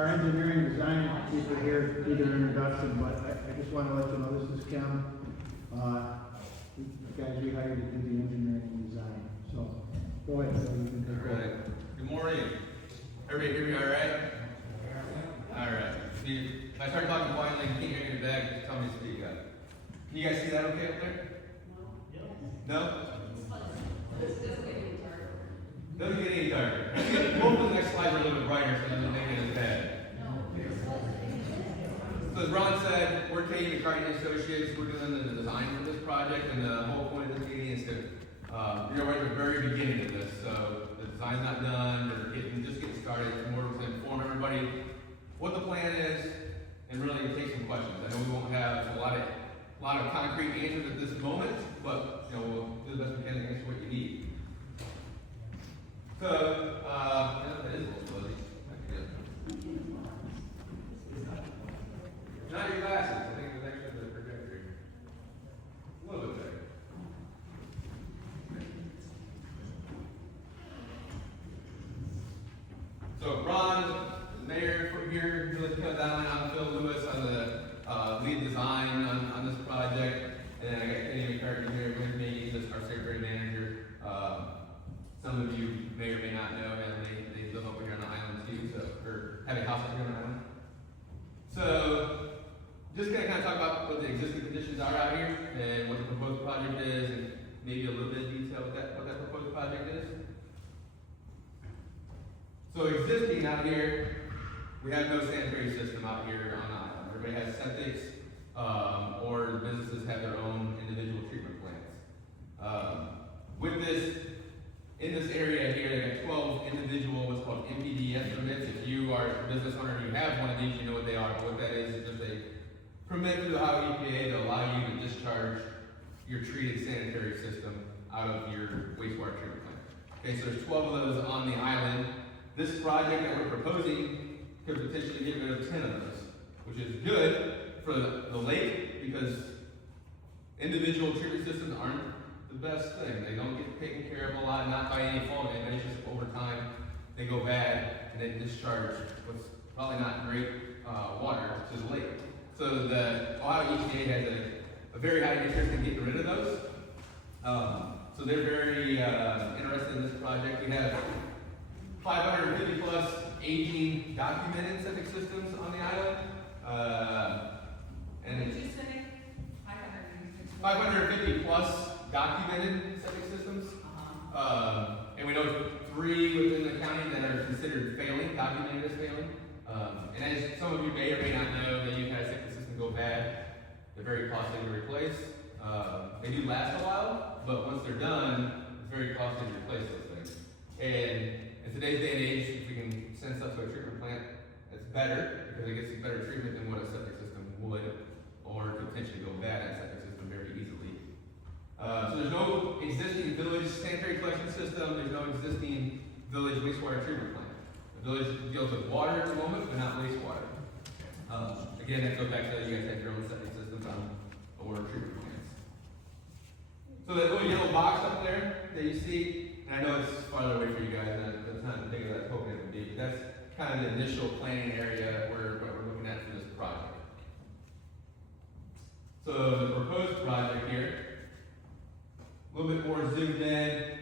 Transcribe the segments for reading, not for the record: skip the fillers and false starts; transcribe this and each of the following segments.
our engineering design people here did an introduction, but I just want to let you know, this is Kim. The guys we hired to do the engineering design, so go ahead, so you can take All right. over. Good morning. Everybody hear me all right? All right. If I start talking quietly and can't hear you in the back, just tell me to speak up. Can you guys see that okay up there? No? Doesn't get any darker. Both of the next slides are a little bit brighter, so it doesn't make it as bad. So as Ron said, we're Katie McCartney Associates. We're doing the design for this project, and the whole point of this meeting is to, we're at the very beginning of this. So the design's not done, we're just getting started. It's more to inform everybody what the plan is, and really take some questions. I know we won't have a lot of concrete answers at this moment, but we'll do the best we can to answer what you need. So, that is a little fuzzy. Not your glasses. I think it was actually the projector. A little bit better. So Ron, the mayor from here, really cut down on Phil Lewis on the lead design on this project. And then I got Kenny McCartney here with me, this our secretary manager. Some of you may or may not know, and they live over here on the island too, or have a house up here on the island. So, just gonna kind of talk about what the existing conditions are out here, and what the proposed project is, and maybe a little bit of detail what that proposed project is. So existing out here, we have no sanitary system out here on the island. Everybody has septics, or businesses have their own individual treatment plants. With this, in this area here, they got 12 individual, what's called MPDS permits. If you are a business owner and you have one of these, you know what they are. But what that is just a permit through the Ohio EPA to allow you to discharge your treated sanitary system out of your wastewater treatment plant. Okay, so there's 12 of those on the island. This project that we're proposing could potentially get rid of 10 of those, which is good for the lake because individual treatment systems aren't the best thing. They don't get taken care of a lot, not by any fault of it, but it's just over time they go bad and they discharge what's probably not great water to the lake. So the Ohio EPA has a very high interest in getting rid of those. So they're very interested in this project. We have 550 plus aging documented septic systems on the island. And Did you say 550 plus documented septic systems. And we know 3 within the county that are considered failing, documented as failing. And as some of you may or may not know, that you've had a septic system go bad. They're very costly to replace. They do last a while, but once they're done, it's very costly to replace those things. And in today's day and age, if we can send stuff to a treatment plant, it's better because it gets better treatment than what a septic system would, or could potentially go bad in a septic system very easily. So there's no existing village sanitary collection system, there's no existing village wastewater treatment plant. The village deals with water at the moment, but not wastewater. Again, that goes back to you guys have your own septic systems on or treatment plants. So that little yellow box up there that you see, and I know it's farther away for you guys, and it's not as big as I was hoping it would be, but that's kind of the initial planning area where what we're looking at for this project. So the proposed project here, a little bit more zoomed in.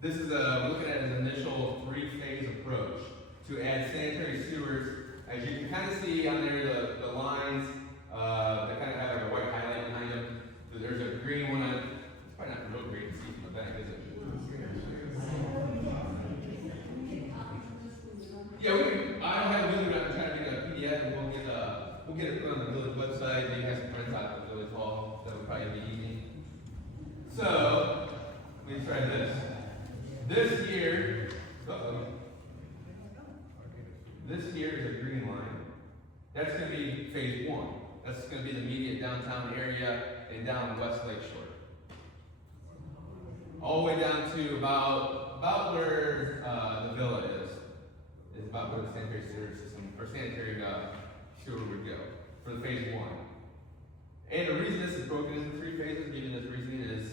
This is we're looking at an initial 3-phase approach to add sanitary sewers. As you can kind of see on there, the lines that kind of have like a white highlight behind them. So there's a green one. It's probably not real great to see from the back, is it? Yeah, I don't have a village. I'm trying to get a PDF, and we'll get it put on the village website. Maybe have some prints out of the village hall. That would probably be easy. So let me try this. This here, this here is a green line. That's going to be phase 1. That's going to be the immediate downtown area and down West Lake Shore. All the way down to about where the villa is about where the sanitary sewer system or sanitary sewer would go for the phase 1. And the reason this is broken into 3 phases, given this reasoning, is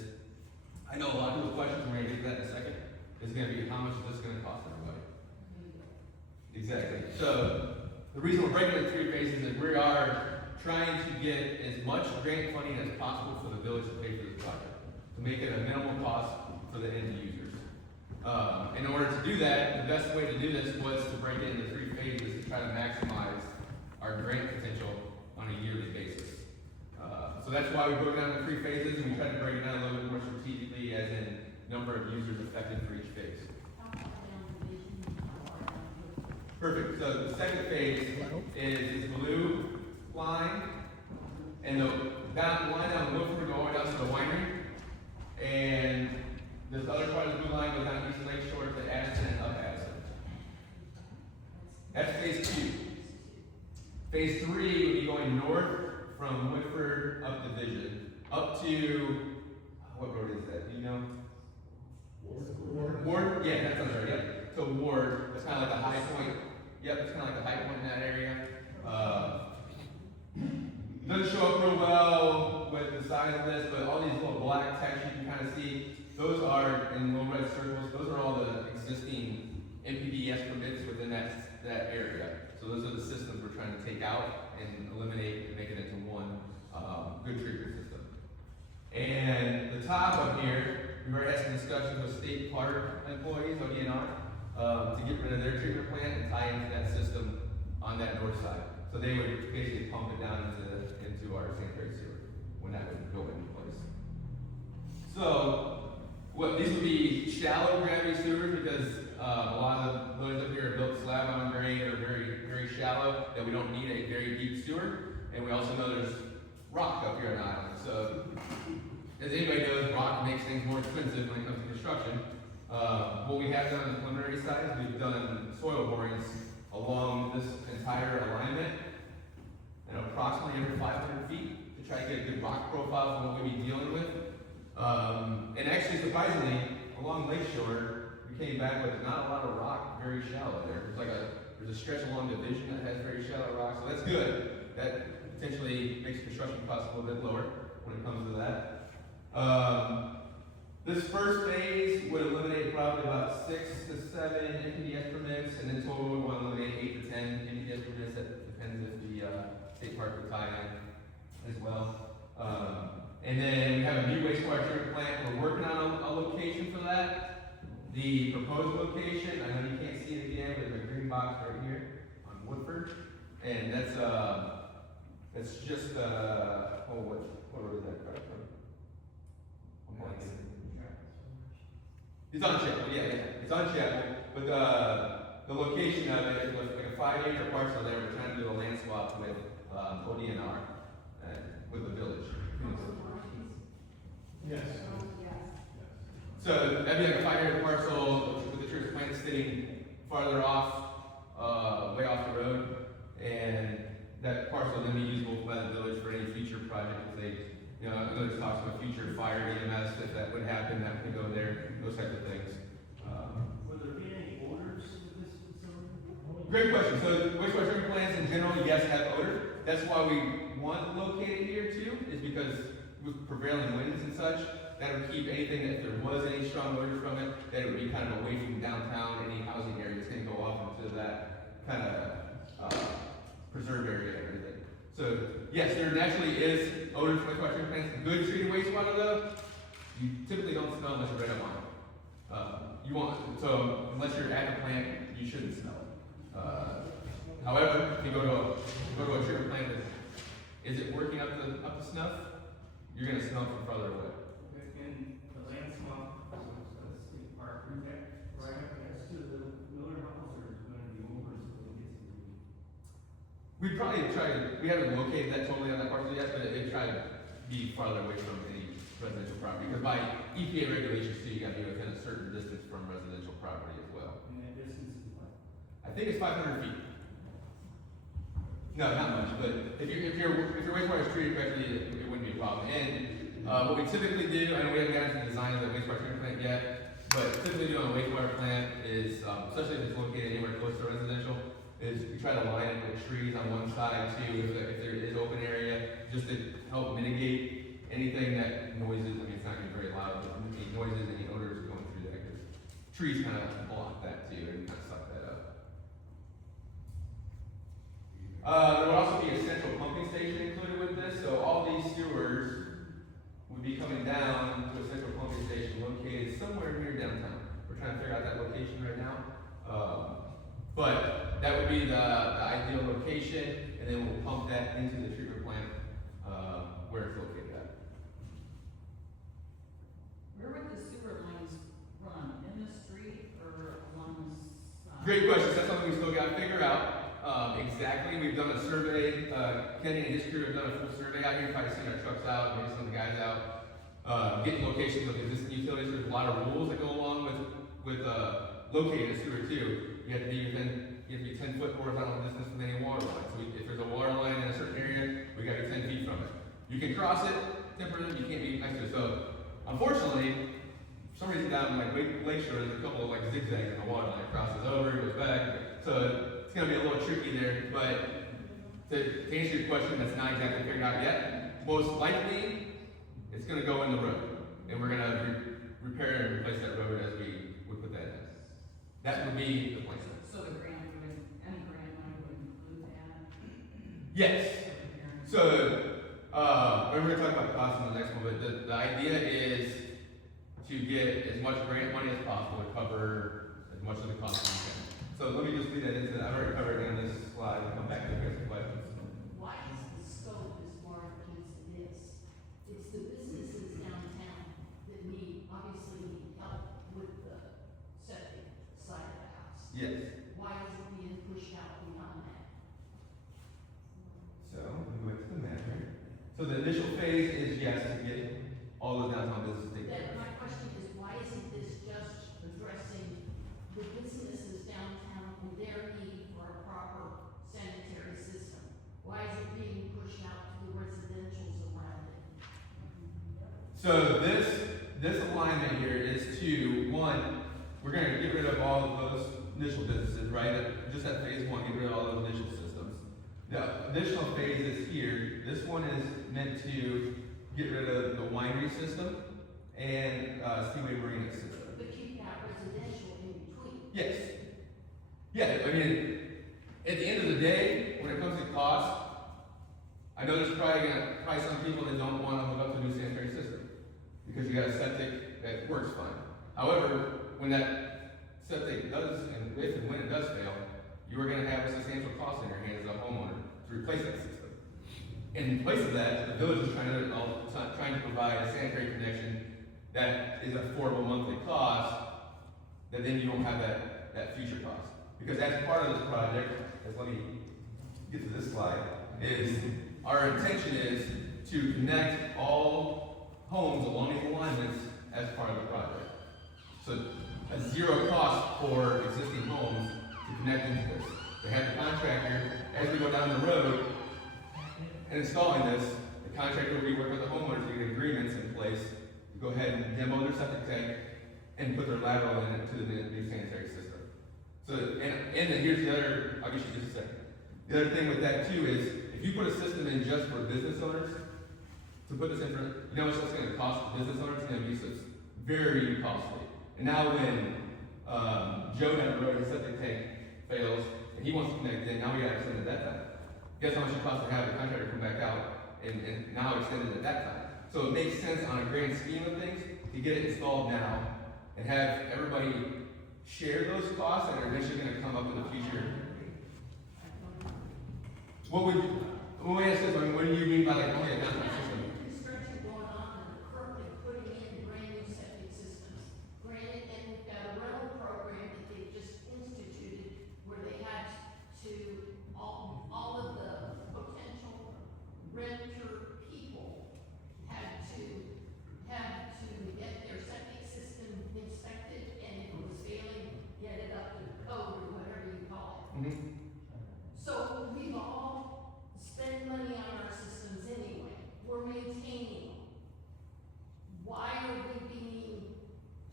I know a lot of people's questions. We're going to get to that in a second. Is going to be how much is this going to cost everybody? Exactly. So the reason we're breaking it in 3 phases is we are trying to get as much grant funding as possible for the village to pay for this project, to make it a minimal cost for the end users. In order to do that, the best way to do this was to break it into 3 phases to try to maximize our grant potential on a yearly basis. So that's why we broke it down into 3 phases, and we tried to break it down a little bit more strategically, as in number of users affected for each phase. Perfect. So the second phase is this blue line, and the line down the Woodford going down to the winery, and this other part of the blue line goes down East Lake Shore to Addison and up Addison. That's phase 2. Phase 3 would be going north from Woodford up Division, up to, what road is that? Do you know? Ward? Yeah, that sounds right, yeah. So Ward, that's kind of like the high point. Yep, it's kind of like the high point in that area. Doesn't show up real well with the size of this, but all these little black text you can kind of see, those are, in little red circles, those are all the existing NPDES permits within that area. So those are the systems we're trying to take out and eliminate and make it into one good treatment system. And the top up here, we've already had some discussions with state park employees, ODNR, to get rid of their treatment plant and tie into that system on that north side. So they would basically pump it down into our sanitary sewer when that would go into place. So, these would be shallow gravity sewers because a lot of those up here are built slab on grade or very, very shallow, that we don't need a very deep sewer. And we also know there's rock up here on the island. So, as anybody knows, rock makes things more expensive when it comes to construction. What we have done on the preliminary side is we've done soil borings along this entire alignment, and approximately every 500 feet to try to get a good rock profile for what we'd be dealing with. And actually, surprisingly, along Lakeshore, we came back with not a lot of rock, very shallow there. There's a stretch along Division that has very shallow rock, so that's good. That potentially makes construction costs a little bit lower when it comes to that. This first phase would eliminate probably about 6 to 7 NPDES permits, and then total would want to eliminate 8 to 10 NPDES permits. That depends if the state park would tie in as well. And then we have a new wastewater treatment plant. We're working on a location for that. The proposed location, I know you can't see it again, but there's a green box right here on Woodford, and that's just what road is that? It's on Chapel, yeah. It's on Chapel, but the location of it is like a 5-acre parcel there. We're trying to do a land swap with ODNR with the village. Yes. So that'd be like a 5-acre parcel with the church plant sitting farther off, way off the road, and that parcel then be usable by the village for any future project if they. There's talks about future fire EMS, if that would happen, that could go there, those types of things. Will there be any odors with this facility? Great question. So wastewater treatment plants in general, yes, have odor. That's why we want to locate it here too, is because with prevailing winds and such, that would keep anything, that if there was any strong odor from it, that it would be kind of away from downtown, any housing area. It's going to go off into that kind of preserved area and everything. So, yes, there naturally is odor from wastewater treatment plants. Good treated wastewater, though, you typically don't smell unless you're right up on it. So unless you're at the plant, you shouldn't smell it. However, if you go to a treatment plant, is it working up to snuff? You're going to smell it from farther away. In the land swap, state park, is that right up next to the Miller House, or is it going to be over so it gets into? We probably we haven't located that totally on that parcel yet, but it tried to be farther away from any residential property. Because by EPA regulations too, you gotta be within a certain distance from residential property as well. And that distance is what? I think it's 500 feet. No, not much, but if your wastewater is treated correctly, it wouldn't be a problem. And what we typically do, I know we haven't gotten to the design of the wastewater treatment plant yet, but typically do on a wastewater plant is, especially if it's located anywhere close to residential, is we try to line it with trees on one side too, if there is open area, just to help mitigate anything that noises. I mean, it's not gonna be very loud, but any noises, any odors going through there, because trees kind of block that too and kind of suck that up. somewhere near downtown. We're trying to figure out that location right now. But that would be the ideal location, and then we'll pump that into the treatment plant, where it's located at. Where would the sewer lines run? In the street or along the side? Great question, that's something we still gotta figure out, exactly. We've done a survey, Kenny and his crew have done a full survey out here, probably seen our trucks out, maybe some of the guys out, getting locations of existing utilities. There's a lot of rules that go along with locating a sewer too. You have to be 10 foot horizontal distance from any water line. So if there's a water line in a certain area, we gotta be 10 feet from it. You can cross it temporarily, you can't be next to it. So unfortunately, for some reason down in like Lake Shore, there's a couple of like zigzags in the water line. It crosses over, goes back. So it's gonna be a little tricky there. But to answer your question, that's not exactly figured out yet. Most likely, it's gonna go in the road, and we're gonna repair and replace that road as we put that in. That would be the plan. So the grant would, any grant money would include that? Yes. So, we're gonna talk about cost in the next one, but the idea is to get as much grant money as possible to cover as much of the cost as we can. So let me just leave that into, I've already covered it on this slide, we'll come back to the questions. Why is the scope as large as it is? It's the businesses downtown that obviously need help with the septic side of the house. Yes. Why is it being pushed out beyond that? So, we went to the map here. So the initial phase is yes, to get all the downtown businesses taken care Then of. my question is, why isn't this just addressing the businesses downtown and their need for a proper sanitary system? Why is it being pushed out to the residentials around it? So this alignment here is to, one, we're gonna get rid of all of those initial businesses, right? Just at phase one, get rid of all those initial systems. The additional phases here, this one is meant to get rid of the winery system and Seaway Marina system. But keep that residential in between. Yes. Yeah, I mean, at the end of the day, when it comes to cost, I know there's probably some people that don't want to hook up to a new sanitary system because you got a septic that works fine. However, when that septic does, and if and when it does fail, you are going to have a substantial cost in your hands as a homeowner to replace that system. In place of that, the village is trying to provide a sanitary connection that is affordable monthly cost, that then you don't have that future cost. Because as part of this project, let me get to this slide, is our intention is to connect all homes along these alignments as part of the project. So a zero cost for existing homes to connect into this. They have the contractor, as we go down the road and installing this, the contractor will be working with the homeowners to get agreements in place to go ahead and demo their septic tank and put their lateral in it to the new sanitary system. So, and then here's the other, I'll get you just a second. The other thing with that too is, if you put a system in just for business owners, to put this in for, you know how much that's gonna cost the business owners? It's gonna be very costly. And now when, Joe down the road, his septic tank fails, and he wants to connect in, now we gotta extend it that time. Guess how much it costs to have the contractor come back out and now extend it at that time? So it makes sense on a grand scheme of things to get it installed now and have everybody share those costs that are eventually gonna come up in the future. What do you mean by like only a downtown system? Construction going on and currently putting in brand new septic systems. Granted, and we've got a rental program that they just instituted where they had to, all of the potential renter people had to get their septic system inspected, and if it was failing, get it up to code or whatever you call it. Mm-hmm. So we've all spent money on our systems anyway. We're maintaining them. Why are we being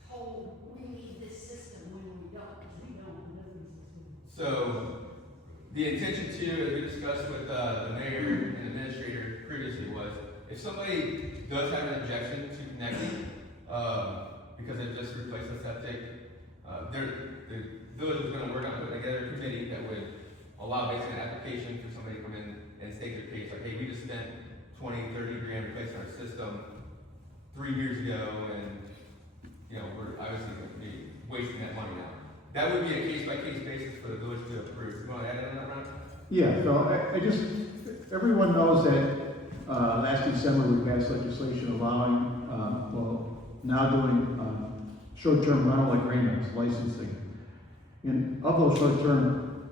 told we need this system when we don't? We don't. So, the intention too, as we discussed with the mayor and administrator previously, was if somebody does have an objection to connecting, because they just replaced the septic, the village was gonna work on putting together a committee that would allow basically an application for somebody to come in and state their case, like, hey, we just spent 20, 30 grand replacing our system 3 years ago, and you know, we're obviously going to be wasting that money now. That would be a case-by-case basis for the village to approve. You want to add that on that, Ron? Yeah, so I just, everyone knows that, last December we passed legislation allowing, now doing, short-term rental agreements, licensing. And of those short-term,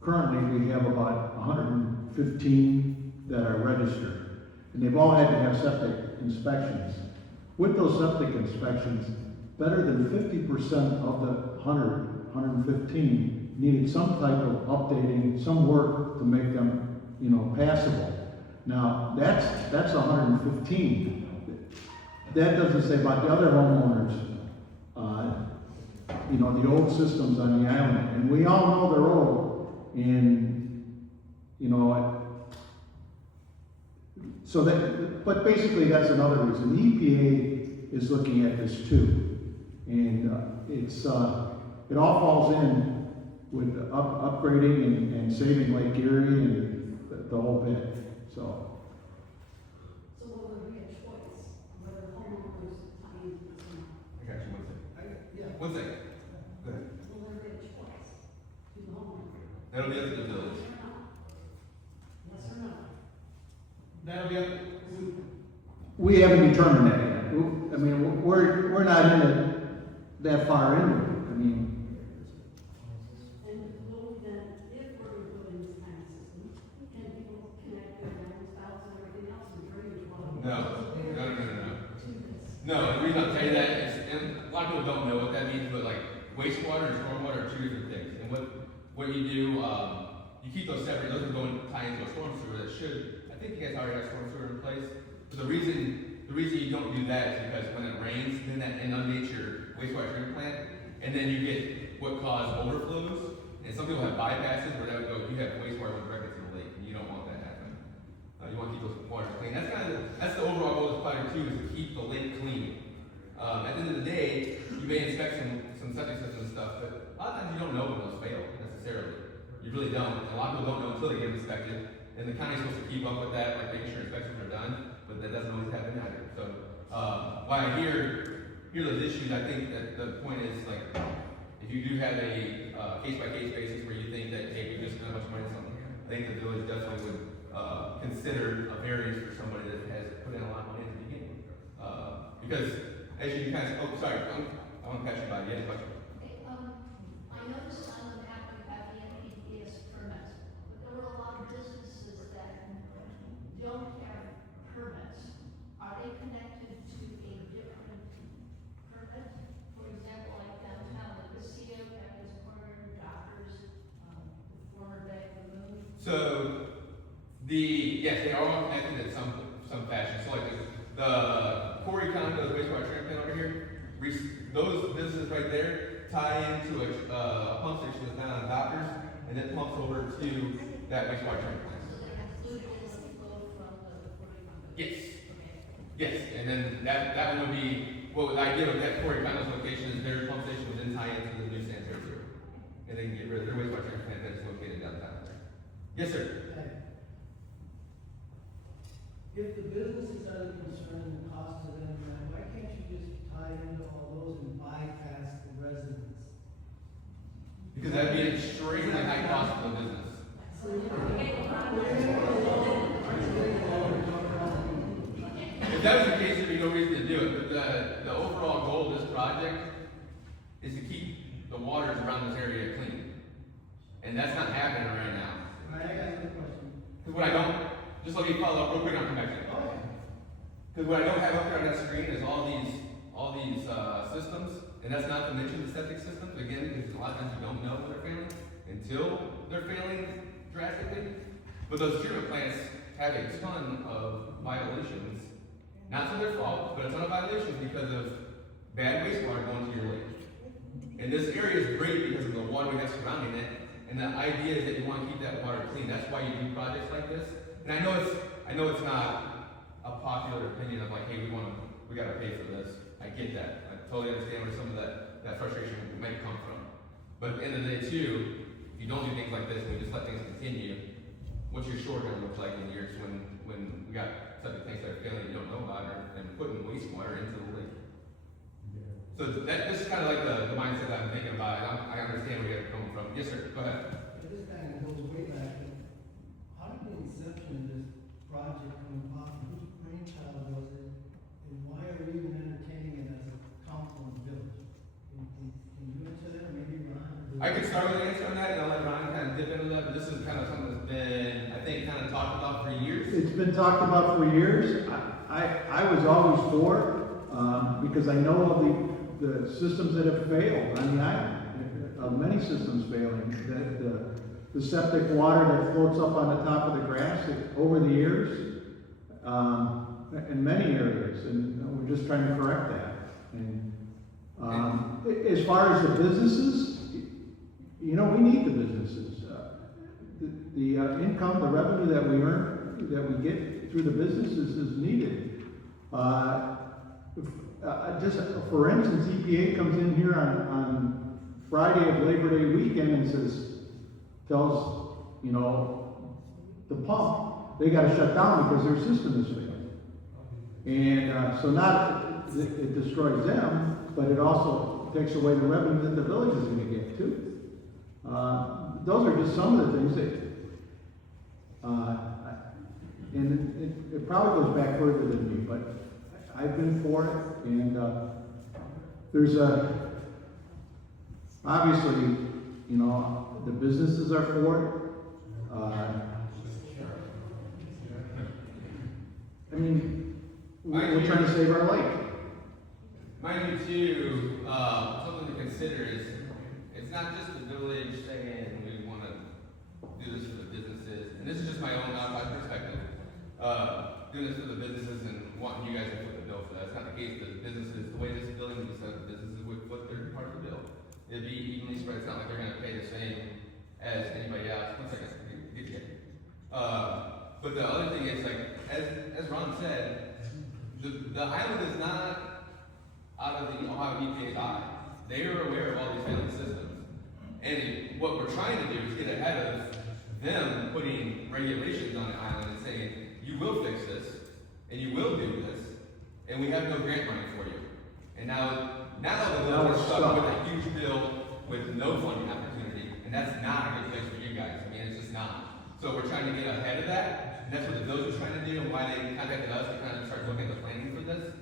currently we have about 115 that are registered. And they've all had to have septic inspections. With those septic inspections, better than 50% of the 115 needed some type of updating, some work to make them, you know, passable. Now, that's 115. That doesn't say about the other homeowners, you know, the old systems on the island. And we all know they're old. And, you know, so that, but basically that's another reason. The EPA is looking at this too. And it all falls in with upgrading and saving Lake Erie and the whole bit, so. So will there be a choice whether homeowners tie into this or not? I got you, one second. Yeah. One second. Go ahead. Will there be a choice to the homeowner? That'll be up to the village. Yes or no? Yes or no? That'll be up, We haven't determined that yet. I mean, we're not in it that far into it. I mean, And will we then, if we're doing this kind of system, can people connect their downspouts and everything else and drainage water? No. To this? No, the reason I'll tell you that is, and a lot of people don't know what that means, but like wastewater and stormwater are two different things. And what you do, you keep those separate. Those are going to tie into a storm sewer that should. I think you guys already have storm sewer in place. But the reason you don't do that is because when it rains, then that inundates your wastewater treatment plant, and then you get what cause overflows. And some people have bypasses where they would go, you have wastewater with records in the lake, and you don't want that happening. You want to keep those waters clean. That's the overall goal of the project too, is to keep the lake clean. At the end of the day, you may inspect some septic systems and stuff, but a lot of times you don't know when those fail necessarily. You really don't. A lot of people don't know until they get inspected. And the county's supposed to keep up with that, like making sure inspections are done, but that doesn't always happen either. So, while I hear those issues, I think that the point is like, if you do have a case-by-case basis where you think that, hey, we just spent a bunch of money on something, I think the village definitely would consider a variance for somebody that has put in a lot of money at the beginning. Because as you kind of, sorry, I want to pass you by. You had a question? Okay, I noticed on the map you have the NPDES permits, but there were a lot of businesses that don't have permits. Are they connected to a different permit? For example, like downtown, the Casio, Captain's Corner, Doctors, the former Bay of the Moon. So, yes, they are all connected in some fashion. So like the Corey Condos wastewater treatment plant over here, those businesses right there tie into a pump station that's down on Doctors, and then pumps over to that wastewater treatment plant. So they have fluids that flow from the Corey Condo. Yes, Okay. yes, and then that one would be, well, the idea of that Corey Condos location is their pump station would then tie into the new sanitary sewer. And they can get rid of their wastewater treatment plant that's located downtown. Yes, sir. If the businesses are the concern and the cost to them, then why can't you just tie into all those and bypass the residents? Because that'd be an extremely high cost for the business. If that was the case, there'd be no reason to do it, but the overall goal of this project is to keep the waters around this area clean. And that's not happening right now. All right, I got another question. Because what I don't, just let me follow up real quick and I'll come back to it. Okay. Because what I don't have up there on that screen is all these systems, and that's not to mention the septic systems, again, because a lot of times you don't know when they're failing until they're failing drastically. But those treatment plants have a ton of violations, not to their fault, but a ton of violations because of bad wastewater going to your lake. And this area is great because of the water we have surrounding it, and the idea is that you want to keep that water clean. That's why you do projects like this. And I know it's not a popular opinion of like, hey, we gotta pay for this. I get that. I totally understand where some of that frustration may come from. But at the end of the day too, if you don't do things like this and we just let things continue, what's your short term look like in years when we got septic tanks that are failing you don't know about and putting wastewater into the lake? So this is kind of like the mindset that I'm thinking about, and I understand where you're coming from. Yes, sir, go ahead. This kind of goes way back, but how did the inception of this project come about? Whose brainchild was it? And why are we even entertaining it as a council in the village? Can you answer that, or maybe Ron? I could start with an answer on that, and I'll let Ryan kind of dip into that, but this is kind of something that's been, I think, kind of talked about for years. It's been talked about for years. I was always for it, because I know of the systems that have failed on the island, many systems failing. The septic water that floats up on the top of the grass over the years, in many areas, and we're just trying to correct that. And as far as the businesses, you know, we need the businesses. The income, the revenue that we earn, that we get through the businesses is needed. Just for instance, EPA comes in here on Friday of Labor Day weekend and tells, you know, the pump, they gotta shut down because their system is failing. And so not it destroys them, but it also takes away the revenue that the village is gonna get too. Those are just some of the things that, and it probably goes back further than me, but I've been for it, and there's obviously, you know, the businesses are for it. I mean, we're trying to save our lake. Mind you too, something to consider is, it's not just the village saying we want to do this for the businesses, and this is just my own outside perspective, doing this for the businesses and wanting you guys to foot the bill for that. It's not the case. The businesses, the way this building is set up, the businesses would foot their part of the bill. It'd be evenly spread. It's not like they're going to pay the same as anybody else. One second. But the other thing is, like, as Ron said, the island is not out of the Ohio EPA's eye. They are aware of all these failing systems. And what we're trying to do is get ahead of them putting regulations on the island and saying, you will fix this, and you will do this, and we have no grant money for you. And now the village is stuck with a huge bill with no funding opportunity, and that's not a good place for you guys. I mean, it's just not. So we're trying to get ahead of that, and that's what the village is trying to do, and why they contacted us to kind of start looking at the planning for this.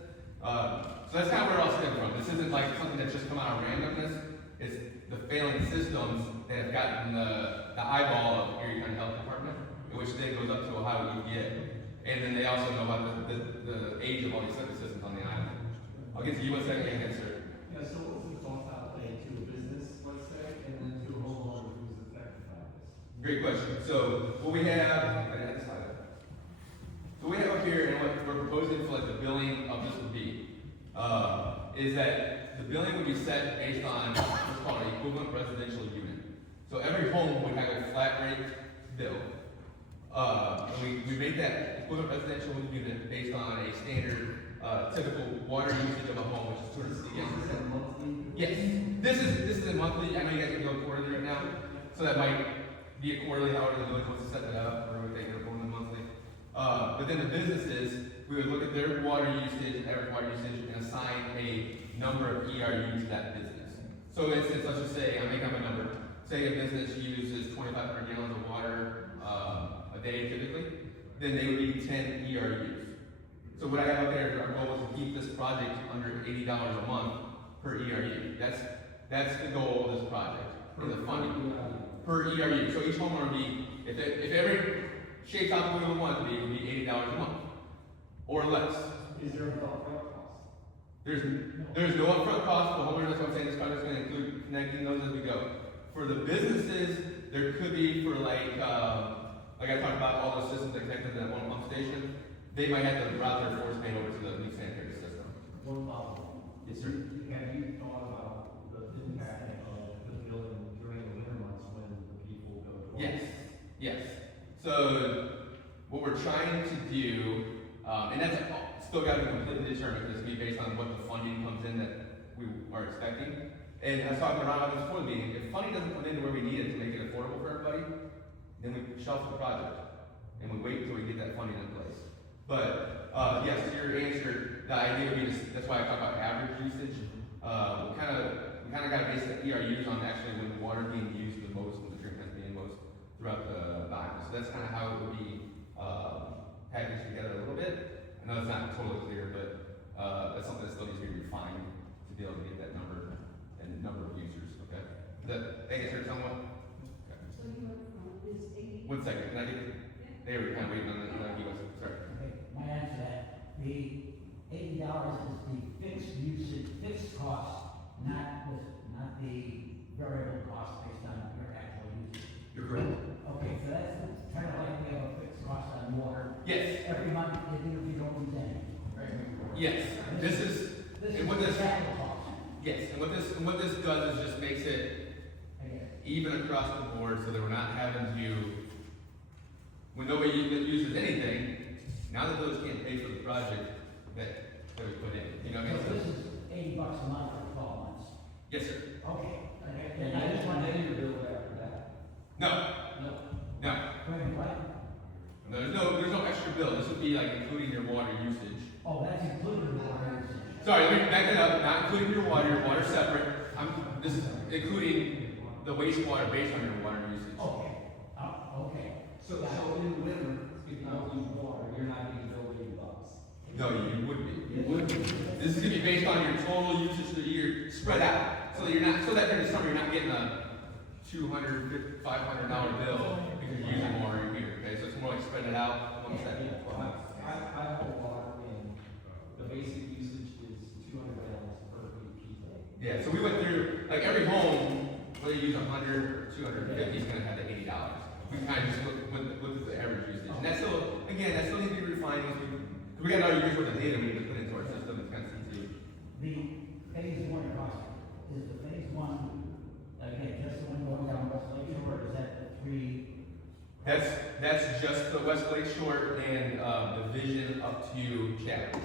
So that's kind of where it all stemmed from. This isn't like something that's just come out of randomness. It's the failing systems that have gotten the eyeball of Erie County Health Department, which then goes up to Ohio EPA. And then they also know about the age of all these septic systems on the island. I'll get to you one second, again, sir. Yeah, so what's the cost outlay to a business, let's say, and then to a homeowner who's affected by this? Great question. So what we have, so we have up here, and what we're proposing for like the billing of this would be, is that the billing would be set based on what's called an equivalent residential unit. So every home would have a flat rate bill. And we make that equivalent residential unit based on a standard, typical water usage of a home, which is 260 gallons. Is that monthly? Yes, this is a monthly. I know you guys can go quarterly right now, so that might be a quarterly. However the village wants to set that up, or we take it up on the monthly. But then the businesses, we would look at their water usage, average water usage, and assign a number of ERUs to that business. So, for instance, let's just say, I'm making up a number. Say a business uses 2,500 gallons of water a day typically, then they would need 10 ERUs. So what I have up there, our goal is to keep this project under $80 a month per ERU. That's the goal of this project, for the funding. Per ERU. So each homeowner would be, if every shapes out the way we want it to be, it would be $80 a month. Or less. Is there an upfront cost? There's no upfront cost for the homeowner. That's what I'm saying. This project's going to include connecting those as we go. For the businesses, there could be for like I talked about all the systems that connected to that one pump station. They might have to route their force main over to the new sanitary system. One follow-up. Yes, sir. Have you thought about the impact of the building during the winter months when the people go to work? Yes. So what we're trying to do, and that's still got to be completely determined. This will be based on what the funding comes in that we are expecting. And I was talking around about this before the meeting. If funding doesn't come in where we need it to make it affordable for everybody, then we shelf the project and we wait until we get that funding in place. But yes, to your answer, the idea would be that's why I talk about average usage. We kinda gotta base the ERUs on actually when the water being used the most, when the treatment is being most throughout the island. So that's kinda how it would be, packaged together a little bit. I know it's not totally clear, but, that's something that still needs to be refined to be able to get that number and number of users, okay? That answer somewhat? Okay. So you went from this 80. 1 second, can I get, they were kinda waiting on the, sorry. Okay, my answer to that, the $80 is the fixed usage, fixed cost, not the variable cost based on your actual usage. You're correct. Okay, so that's kind of like we have a fixed cost on water. Yes, Every month, even if you don't use any. yes, this is, This and is what the this, capital cost. yes, and what this does is just makes it I get it. even across the board, so that we're not having to, when nobody uses anything, now the village can't pay for the project that we put in, you know what I So mean? this is $80 a month for 12 months. Yes, sir. Okay. And I just want to name your bill after that. No, No. no, Wait, what? there's no extra bill, this would be like including your water usage. Oh, that's included in the water usage. Sorry, let me back that up, not including your water separate, this is including the wastewater based on your water usage. Okay, okay. So in the winter, if you don't use water, you're not getting billed $80. No, you would be. It would be. This is gonna be based on your total usage for the year, spread out, so that you're not, so that during the summer, you're not getting a $200, $500 bill because you're using more in here, okay, so it's more like spread it out, one second. I hold water and the basic usage is 200 gallons per BP tank. Yeah, so we went through, like every home, whether you use 100 or 250, is gonna have the $80. We kind of just looked at the average usage, and that's still, again, that still needs to be refined, because we got another year's worth of data we need to put into our system, it's kind of see too. The phase one cost, is the phase one, again, just the one going down West Lake Shore, or is that the three? That's just the West Lake Shore and, division up to Chatham.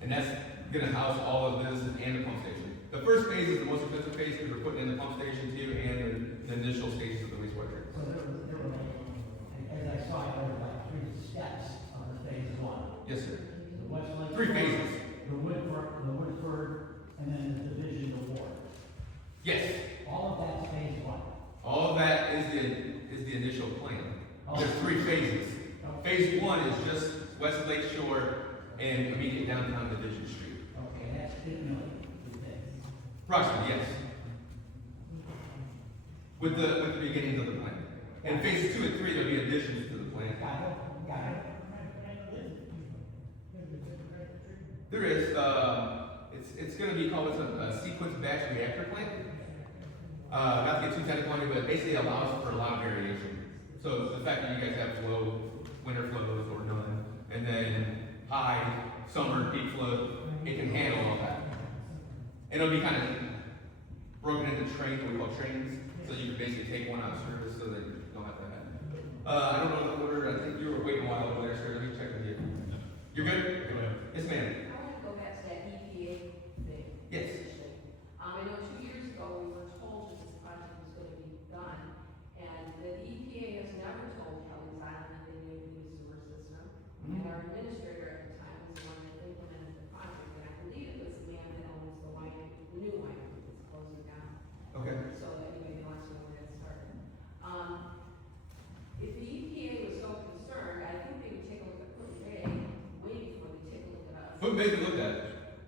And that's gonna house all of this and the pump station. The first phase is the most expensive phase, because we're putting in the pump station too, and the initial stages of the wastewater treatment. So there were like, as I saw it, there were like three steps of the phase one. Yes, sir. The West Lake. 3 Shore, phases. The Woodford, and then the division of Ward. Yes. All of that's phase one. All of that is the initial plan. Oh. There's 3 phases. Okay. Phase 1 is just West Lake Shore and immediate downtown Division Street. Okay, that's 8 million, you think? Approximately, yes. With the beginnings of the plan. And phases 2 and 3, there'll be additions to the plan. Got it, got it. There is, it's gonna be called, a sequence batch reactor plant. Not to get too technical on it, but basically it allows for a lot of variation. So the fact that you guys have winter flows or none, and then high, summer, peak flow, it can handle all that. And it'll be kind of broken into trains, what we call trains, so you can basically take one out of service so that you don't have to have. I don't know the order, I think you were waiting a while over there, sir, let me check with you. You're good? Yes, ma'am. I want to go back to that EPA thing. Yes. I know 2 years ago, we were told that this project was going to be done, and the EPA has never told Kelly's Island that they needed a sewer system. And our administrator at the time was the one that implemented the project, and I believe it was the man that owns the winery, the new winery that's closing down. Okay. So anybody wants to know where that started. If the EPA was so concerned, I think they would take a look at Foot Bay, way before they take a look at us. Foot Bay looked at it.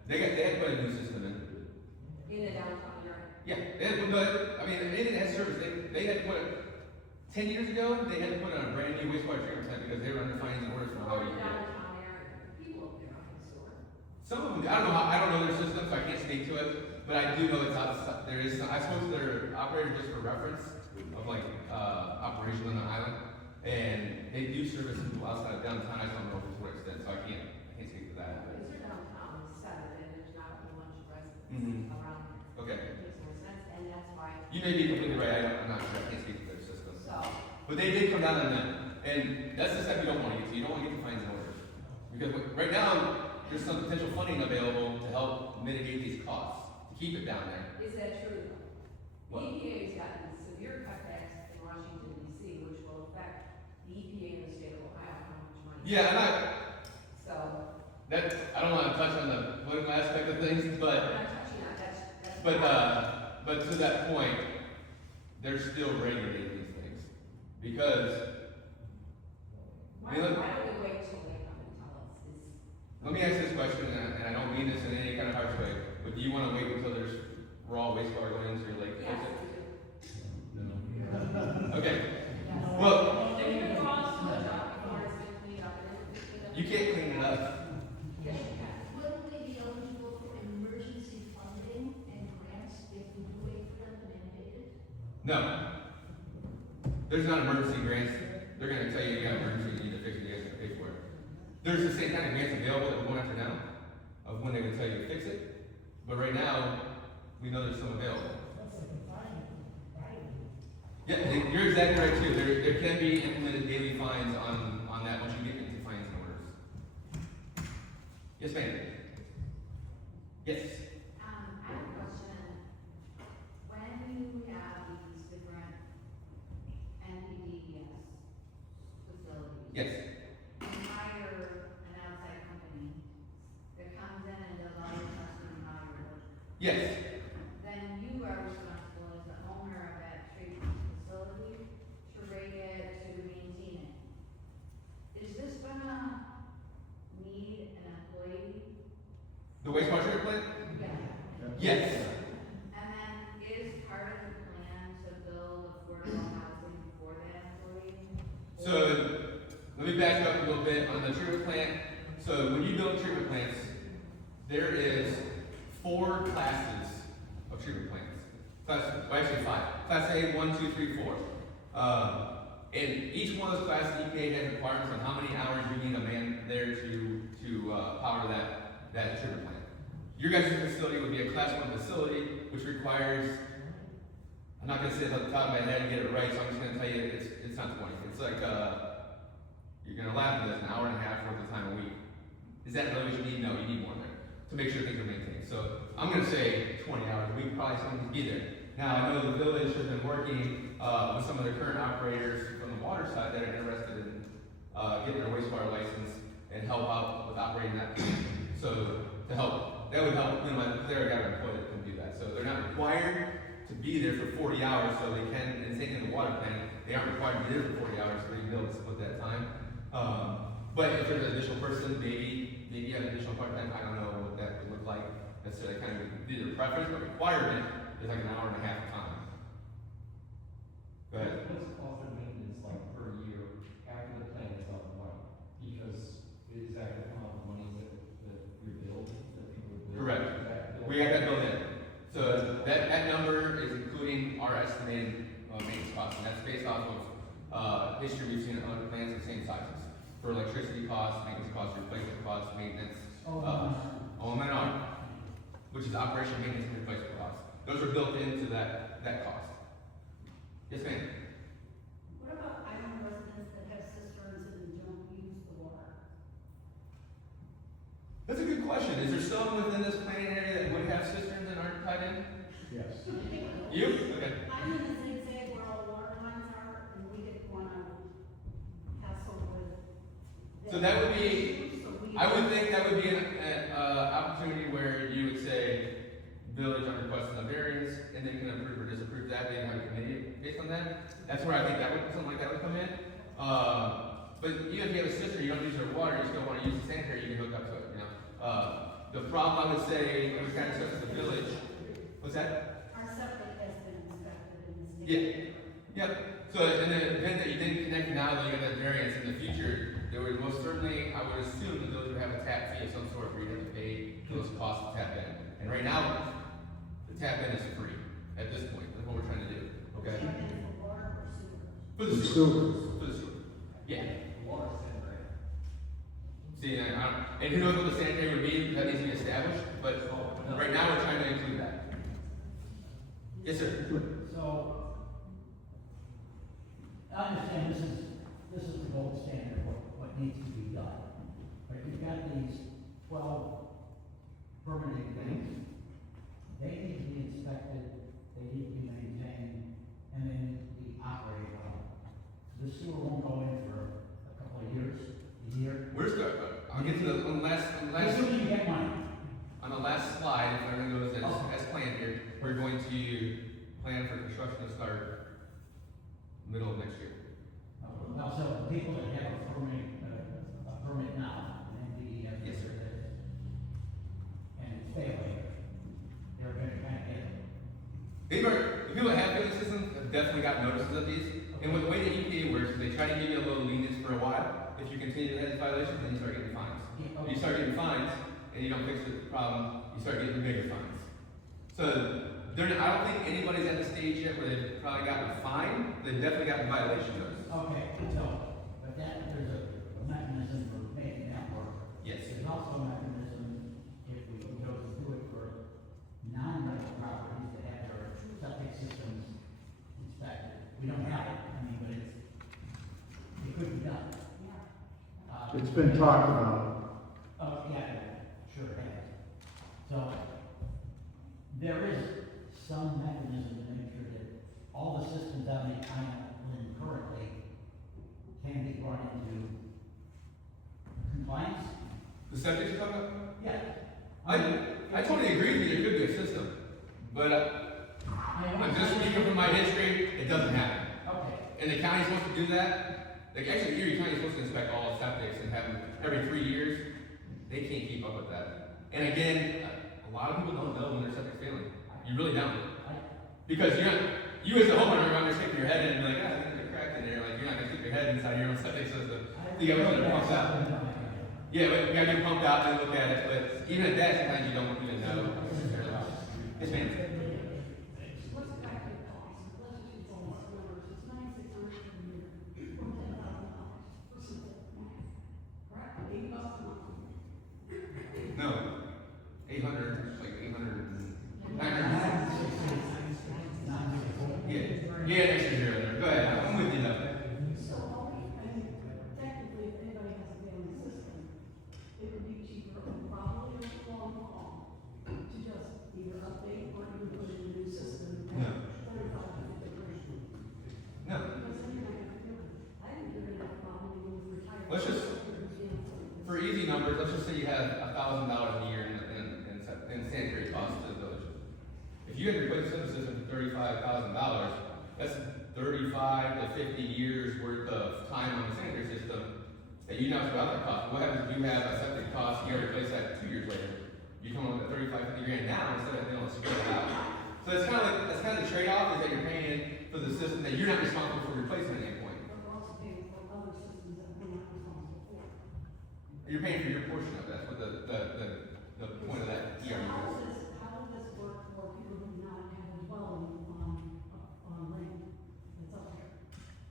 They had to put a new system in. In the downtown area. Yeah, they had to put, I mean, they didn't have service, they had to put, 10 years ago, they had to put on a brand new wastewater treatment plant because they were under fines and orders from how Or you. downtown area, people up there on the sewer. Some of them, I don't know their system, so I can't speak to it, but I do know it's outside, there is, I spoke to their operator just for reference of like, operation on the island, and they do service people outside of downtown, I just don't know if it's to what extent, so I can't speak to that. Because they're downtown, it's seven, and there's not a whole bunch of Mhm. residents around there. Okay. It makes more sense, and that's why, You may be completely right, I'm not sure, I can't speak to their system. so, But they did come down on that, and that's the step you don't want to get to. You don't want to get to fines and orders. Because right now, there's some potential funding available to help mitigate these costs, to keep it down there. is that true though? What? The EPA has gotten severe cutbacks in Washington DC, which will affect the EPA in the state of Ohio, how much money. Yeah, and So, I don't want to touch on the political aspect of things, I'm but not touching on, that's But to that point, they're still regulating these things. Because, Why Really? don't we wait till they come and tell us this? let me ask this question, and I don't mean this in any kind of harsh way, but do you wanna wait until there's raw wastewater going into your lake? to Yes, fix we do. it? Okay, Yes. well, They're gonna cost so much up before it's been cleaned up, and then we clean up. you can't clean it up. Yes, you can. Wouldn't we be eligible for emergency funding and grants if we wait for them to mandate it? No. There's not emergency grants. They're gonna tell you you got emergency, you need to fix it, you guys gotta pay for it. There's the same kind of grants available that we're going after now, of when they can tell you to fix it. But right now, we know there's some available. Yeah, you're exactly right too. There can be implemented daily fines on that once you get into fines and orders. Yes, ma'am. Yes. I have a question. When you have these different NPDES facilities. Yes. You hire an outside company that comes in and does all your testing and all your work. Yes. Then you are responsible as the owner of that treatment facility to rate it, to maintain it. Is this gonna need an employee? The wastewater treatment plant? Yeah. Yes. And then is part of the plan to build affordable housing for that employee? So, let me back up a little bit on the treatment plant. So, when you build treatment plants, there is 4 classes of treatment plants. Well, actually 5. Class A, 1, 2, 3, 4. And each one of those classes, EPA has requirements on how many hours you need a man there to power that treatment plant. Your guys' facility would be a class 1 facility, which requires, I'm not gonna say it off the top of my head and get it right, so I'm just gonna tell you it's not 20. It's like, you're gonna laugh at this, an hour and a half worth of time a week. Is that really what you need? No, you need more there to make sure things are maintained. So I'm gonna say 20 hours a week, probably something to be there. Now, I know the village has been working with some of their current operators from the water side that are interested in getting their wastewater license and help out with operating that plant. So to help, that would help minimize, because they're a government employee that can do that. So they're not required to be there for 40 hours, so they can, and same in the water plant, they aren't required to be there for 40 hours, so they can be able to split that time. But if there's an additional person, maybe you have an additional part-time, I don't know what that would look like. Necessarily kind of be their preference, but requirement is like an hour and a half of time. Go ahead. What's the cost of maintenance like per year after the plant is up and running? Because is that gonna come out of money that we build, that people would build? Correct. Is that built? We got that built in. So that number is including our estimated maintenance costs, and that's based off of history we've seen in other plants of the same sizes. For electricity costs, maintenance costs, replacement costs, maintenance, OM&R, which is operation, maintenance, and replacement costs. Those are built into that cost. Yes, ma'am? What about island residents that have cisterns and don't use the water? That's a good question. Is there some within this planning area that would have cisterns and aren't tied in? Yes. You? Okay. I'm in the zigzag where all the water lines are, and we didn't wanna pass over the. So that would be, So we- I would think that would be an opportunity where you would say, village, I'm requesting a variance, and they can approve or disapprove that, they have a committee based on that. That's where I think something like that would come in. But even if you have a cistern, you don't use their water, you still wanna use the sanitary, you can hook up to it, you know? The problem I would say, we kind of discussed with the village, what's that? Our septic has been inspected in the state. Yeah. Yep. So in the event that you didn't connect now, that you got that variance in the future, there would most certainly, I would assume that those would have a tap fee of some sort where you have to pay those costs to tap in. And right now, the tap in is free at this point. That's what we're trying to do. Okay. Septic for water or sewer? For the sewer. Sewer. For the sewer. Yeah. Water sanitary. See, and who knows what the sanitary would be? That needs to be established. But right now, we're trying to include that. Yes, sir. So, I understand this is the gold standard, what needs to be done. But you've got these 12 permanent things. They need to be inspected, they need to be maintained, and they need to be operated on. The sewer won't go in for a couple of years, a year. Where's the? I'll get to the on the last As soon as you get money. on the last slide. If everything goes as planned here. we're going to plan for construction to start middle of next year. Well, so the people that have a permit now, and the, Yes, sir. and it's failing, they're gonna kind of get it. The people that have building systems have definitely got notices of these, and with the way the EPA works, is they try to give you a little lenience for a while. If you continue to have these violations, then you start getting fines. If you start getting fines, and you don't fix the problem, you start getting bigger fines. So, I don't think anybody's at the stage yet where they've probably gotten a fine, they've definitely gotten violation notices. Okay, so, but that, there's a mechanism for making that work. Yes. There's also a mechanism, if we go to do it for non-medical properties that have their septic systems inspected. We don't have it, I mean, but it could be done. It's been talked about. Oh, yeah, sure it has. So, there is some mechanism to make sure that all the systems on the island currently can be brought into compliance? The septic system, Yeah. I totally agree with you, there could be a system, but I'm just speaking from my history, it doesn't happen. Okay. And the county's supposed to do that, like actually Erie County's supposed to inspect all the septics and have them every 3 years, they can't keep up with that. And again, a lot of people don't know when their septic's failing, you really don't. Because you as a homeowner are under sticking your head in and be like, ah, there's a crack in there, like you're not gonna stick your head inside your own septic system. You gotta get it pumped out. Yeah, but you gotta get it pumped out and look at it, but even at that, sometimes you don't even know. It's been. What's the factor cost? Let's just use all these numbers, it's $9,600 per year, or $10,000 for simple math. Correct, $80 a month. No, 800, like 800, 900. Yeah, next year, go ahead, I'm with you now. So, technically, if anybody has a failing system, it would be cheaper, probably in the long haul, to just either update or even put in a new system. No. No. Because then you're not gonna feel it. I didn't get rid of that problem when we were retired. Let's just- For easy numbers, let's just say you have $1,000 a year in sanitary costs to the village. If you had to replace the system for $35,000, that's 35 to 50 years worth of time on the sanitary system that you now throw out that cost. What happens if you have a septic cost, you gotta replace that 2 years later? You come up with 35, 50 grand now instead of being able to spread it out. So it's kind of like, that's kind of the trade-off, is that you're paying for the system that you're not responsible for replacing at any point. But we're also paying for other systems that we're not responsible for. You're paying for your portion of it. That's what the point of that So ERU how is. does this work for people who do not have a dwelling on land that's up there?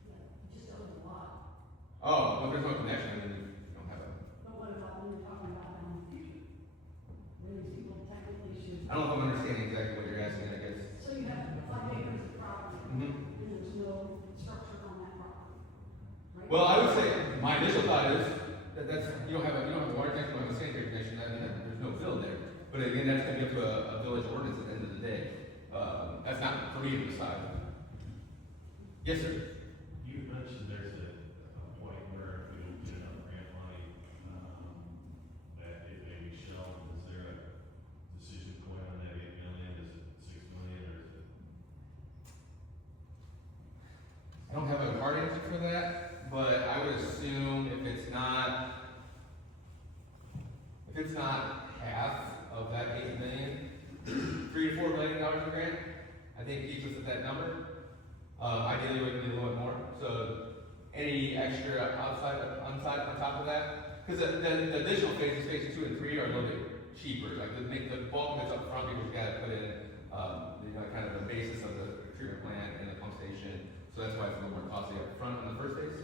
Yeah, just a lot. Oh, well, there's no connection, then you don't have it. But what about when you're talking about down the future? When these people technically should. I don't know if I'm understanding exactly what you're asking, I guess. So you have 5 acres of property, Mhm. and there's no structure on that property, right? Well, I would say, my initial thought is, that's, you don't have a water connection, you don't have a sanitary connection, there's no bill there. But again, that's gonna get to a village ordinance at the end of the day. That's not for me to decide. Yes, sir. You mentioned there's a point where if we don't get enough grant money, that it may be shelved. Is there a decision point on that 8 million? Is it 6 million or is it? I don't have a hard answer for that, but I would assume if it's not half of that 8 million, $3 to $4 million in grant, I think keeps us at that number. Ideally, we can do a little bit more. So any extra on top of that, because the additional phases, phases 2 and 3, are a little bit cheaper. Like the bulk of it's up front, because we got to put in, kind of the basis of the treatment plant and the pump station. So that's why it's a little more costly up front on the first phase.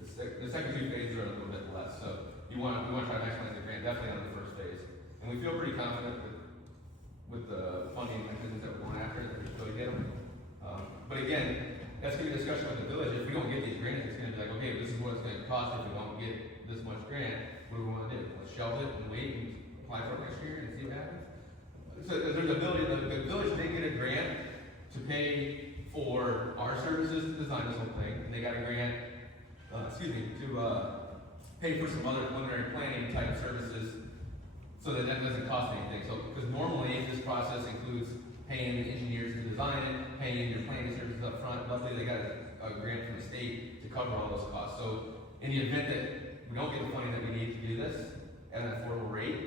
The second 2 phases are a little bit less. So we want to try to maximize the grant definitely on the first phase. And we feel pretty confident with the funding mechanisms that we're going after, that we should really get them. But again, that's gonna be a discussion with the village. If we don't get these grants, it's gonna be like, okay, this is what it's gonna cost if we don't get this much grant. What do we wanna do? Let's shelve it and wait and apply for it next year and see what happens. So there's ability, the village may get a grant to pay for our services to design this whole thing, and they got a grant, to pay for some other preliminary planning type services, so that doesn't cost anything. So, because normally this process includes paying the engineers to design it, paying your planning services up front. Luckily, they got a grant from the state to cover all those costs. So in the event that we don't get the funding that we need to do this at an affordable rate,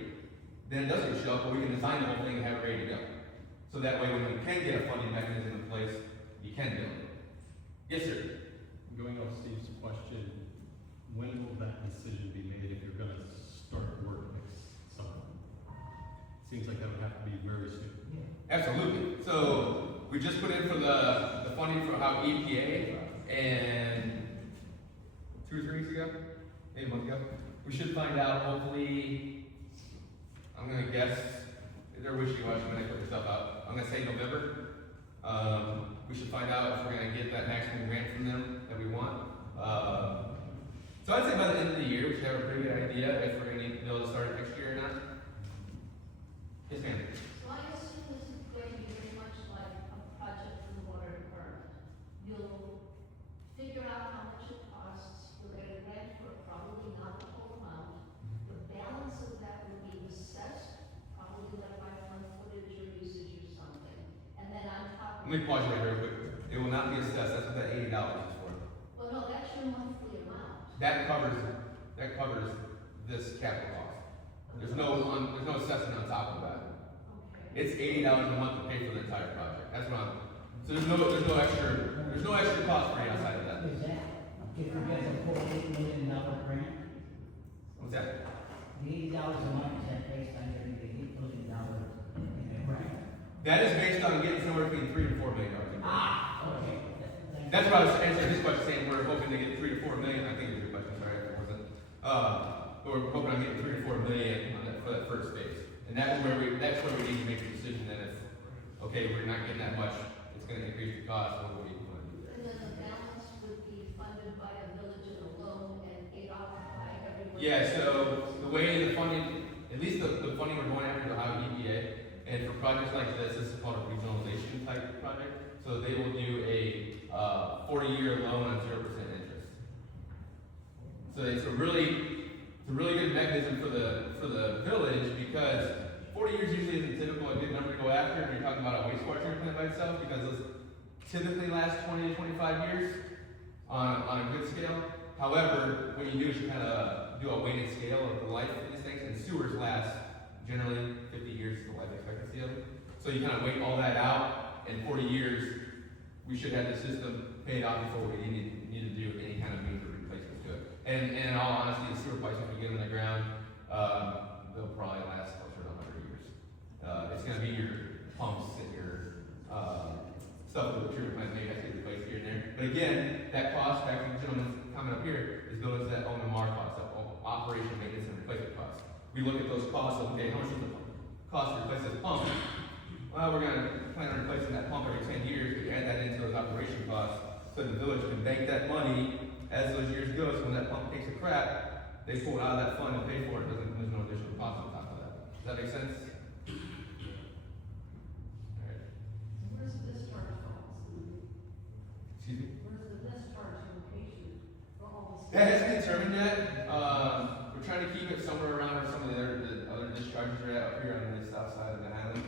then it doesn't show up, but we can design the whole thing and have it ready to go. So that way, when we can get a funding mechanism in place, you can do it. Yes, sir. Going off Steve's question, when will that decision be made if you're gonna start work with someone? Seems like that would have to be very soon. Absolutely. So we just put in for the funding for how EPA, and 2 or 3 weeks ago, maybe a month ago, we should find out hopefully, I'm gonna guess, they're wishy-washy when they put their stuff out. I'm gonna say November. We should find out if we're gonna get that maximum grant from them that we want. So I'd say by the end of the year, we should have a pretty good idea if we're gonna be able to start it next year or not. Yes, ma'am. So I assume this is going to be very much like a project from the water department. You'll figure out how much it costs, you'll get a grant for probably not the whole amount. The balance of that will be assessed, probably like by month footage or usage or something. And then on top of. Let me pause you right real quick. It will not be assessed, that's what that $80 is for. Well, no, that's your monthly amount. That covers this capital cost. There's no assessment on top of that. Okay. It's $80 a month to pay for the entire project. That's what I'm, so there's no extra cost for you outside of that. Is that, if we get a $48 million grant, What's that? the $80 a month, is that based on getting the $8 million in the grant? That is based on getting somewhere between $3 and $4 million. Okay. That's what I was answering this question, saying we're hoping to get 3 to 4 million. I think it was your question, sorry, if it wasn't. But we're hoping on getting 3 to 4 million on that, for that first phase. And that's where we need to make a decision that if, okay, we're not getting that much, it's gonna increase the cost, what do we want to do there? And then the balance would be funded by a village and a loan and paid off by everyone. Yeah, so the way the funding, at least the funding we're going after is Ohio EPA, and for projects like this is called a regionalization type project. So they will do a 40-year loan on 0% interest. So it's a really good mechanism for the village, because 40 years usually isn't typical a good number to go after if you're talking about a wastewater treatment plant by itself, because those typically last 20 to 25 years on a good scale. However, what you do is you kind of do a weighted scale of the life of these things, and sewers last generally 50 years is the life expectancy of it. So you kind of weight all that out, and 40 years, we should have the system paid off before we need to do any kind of major replacements to it. And in all honesty, the sewer pipes, when we get them in the ground, they'll probably last closer to 100 years. It's gonna be your pumps and your, stuff with the treatment plants may have to be replaced here and there. But again, that cost, back to the gentleman's comment up here, is goes to that O&M cost, that operation, maintenance, and replacement cost. We look at those costs, of, okay, how much is the cost to replace this pump? Well, we're gonna plan on replacing that pump every 10 years, we add that into those operation costs, so the village can bank that money as those years go, so when that pump takes a crap, they pull it out of that fund and pay for it, there's no additional cost on top of that. Does that make sense? Alright. Where's the discharge from? Excuse me? Where's the discharge location for all this? That hasn't been determined yet. We're trying to keep it somewhere around where some of the other discharges are at up here on the south side of the island.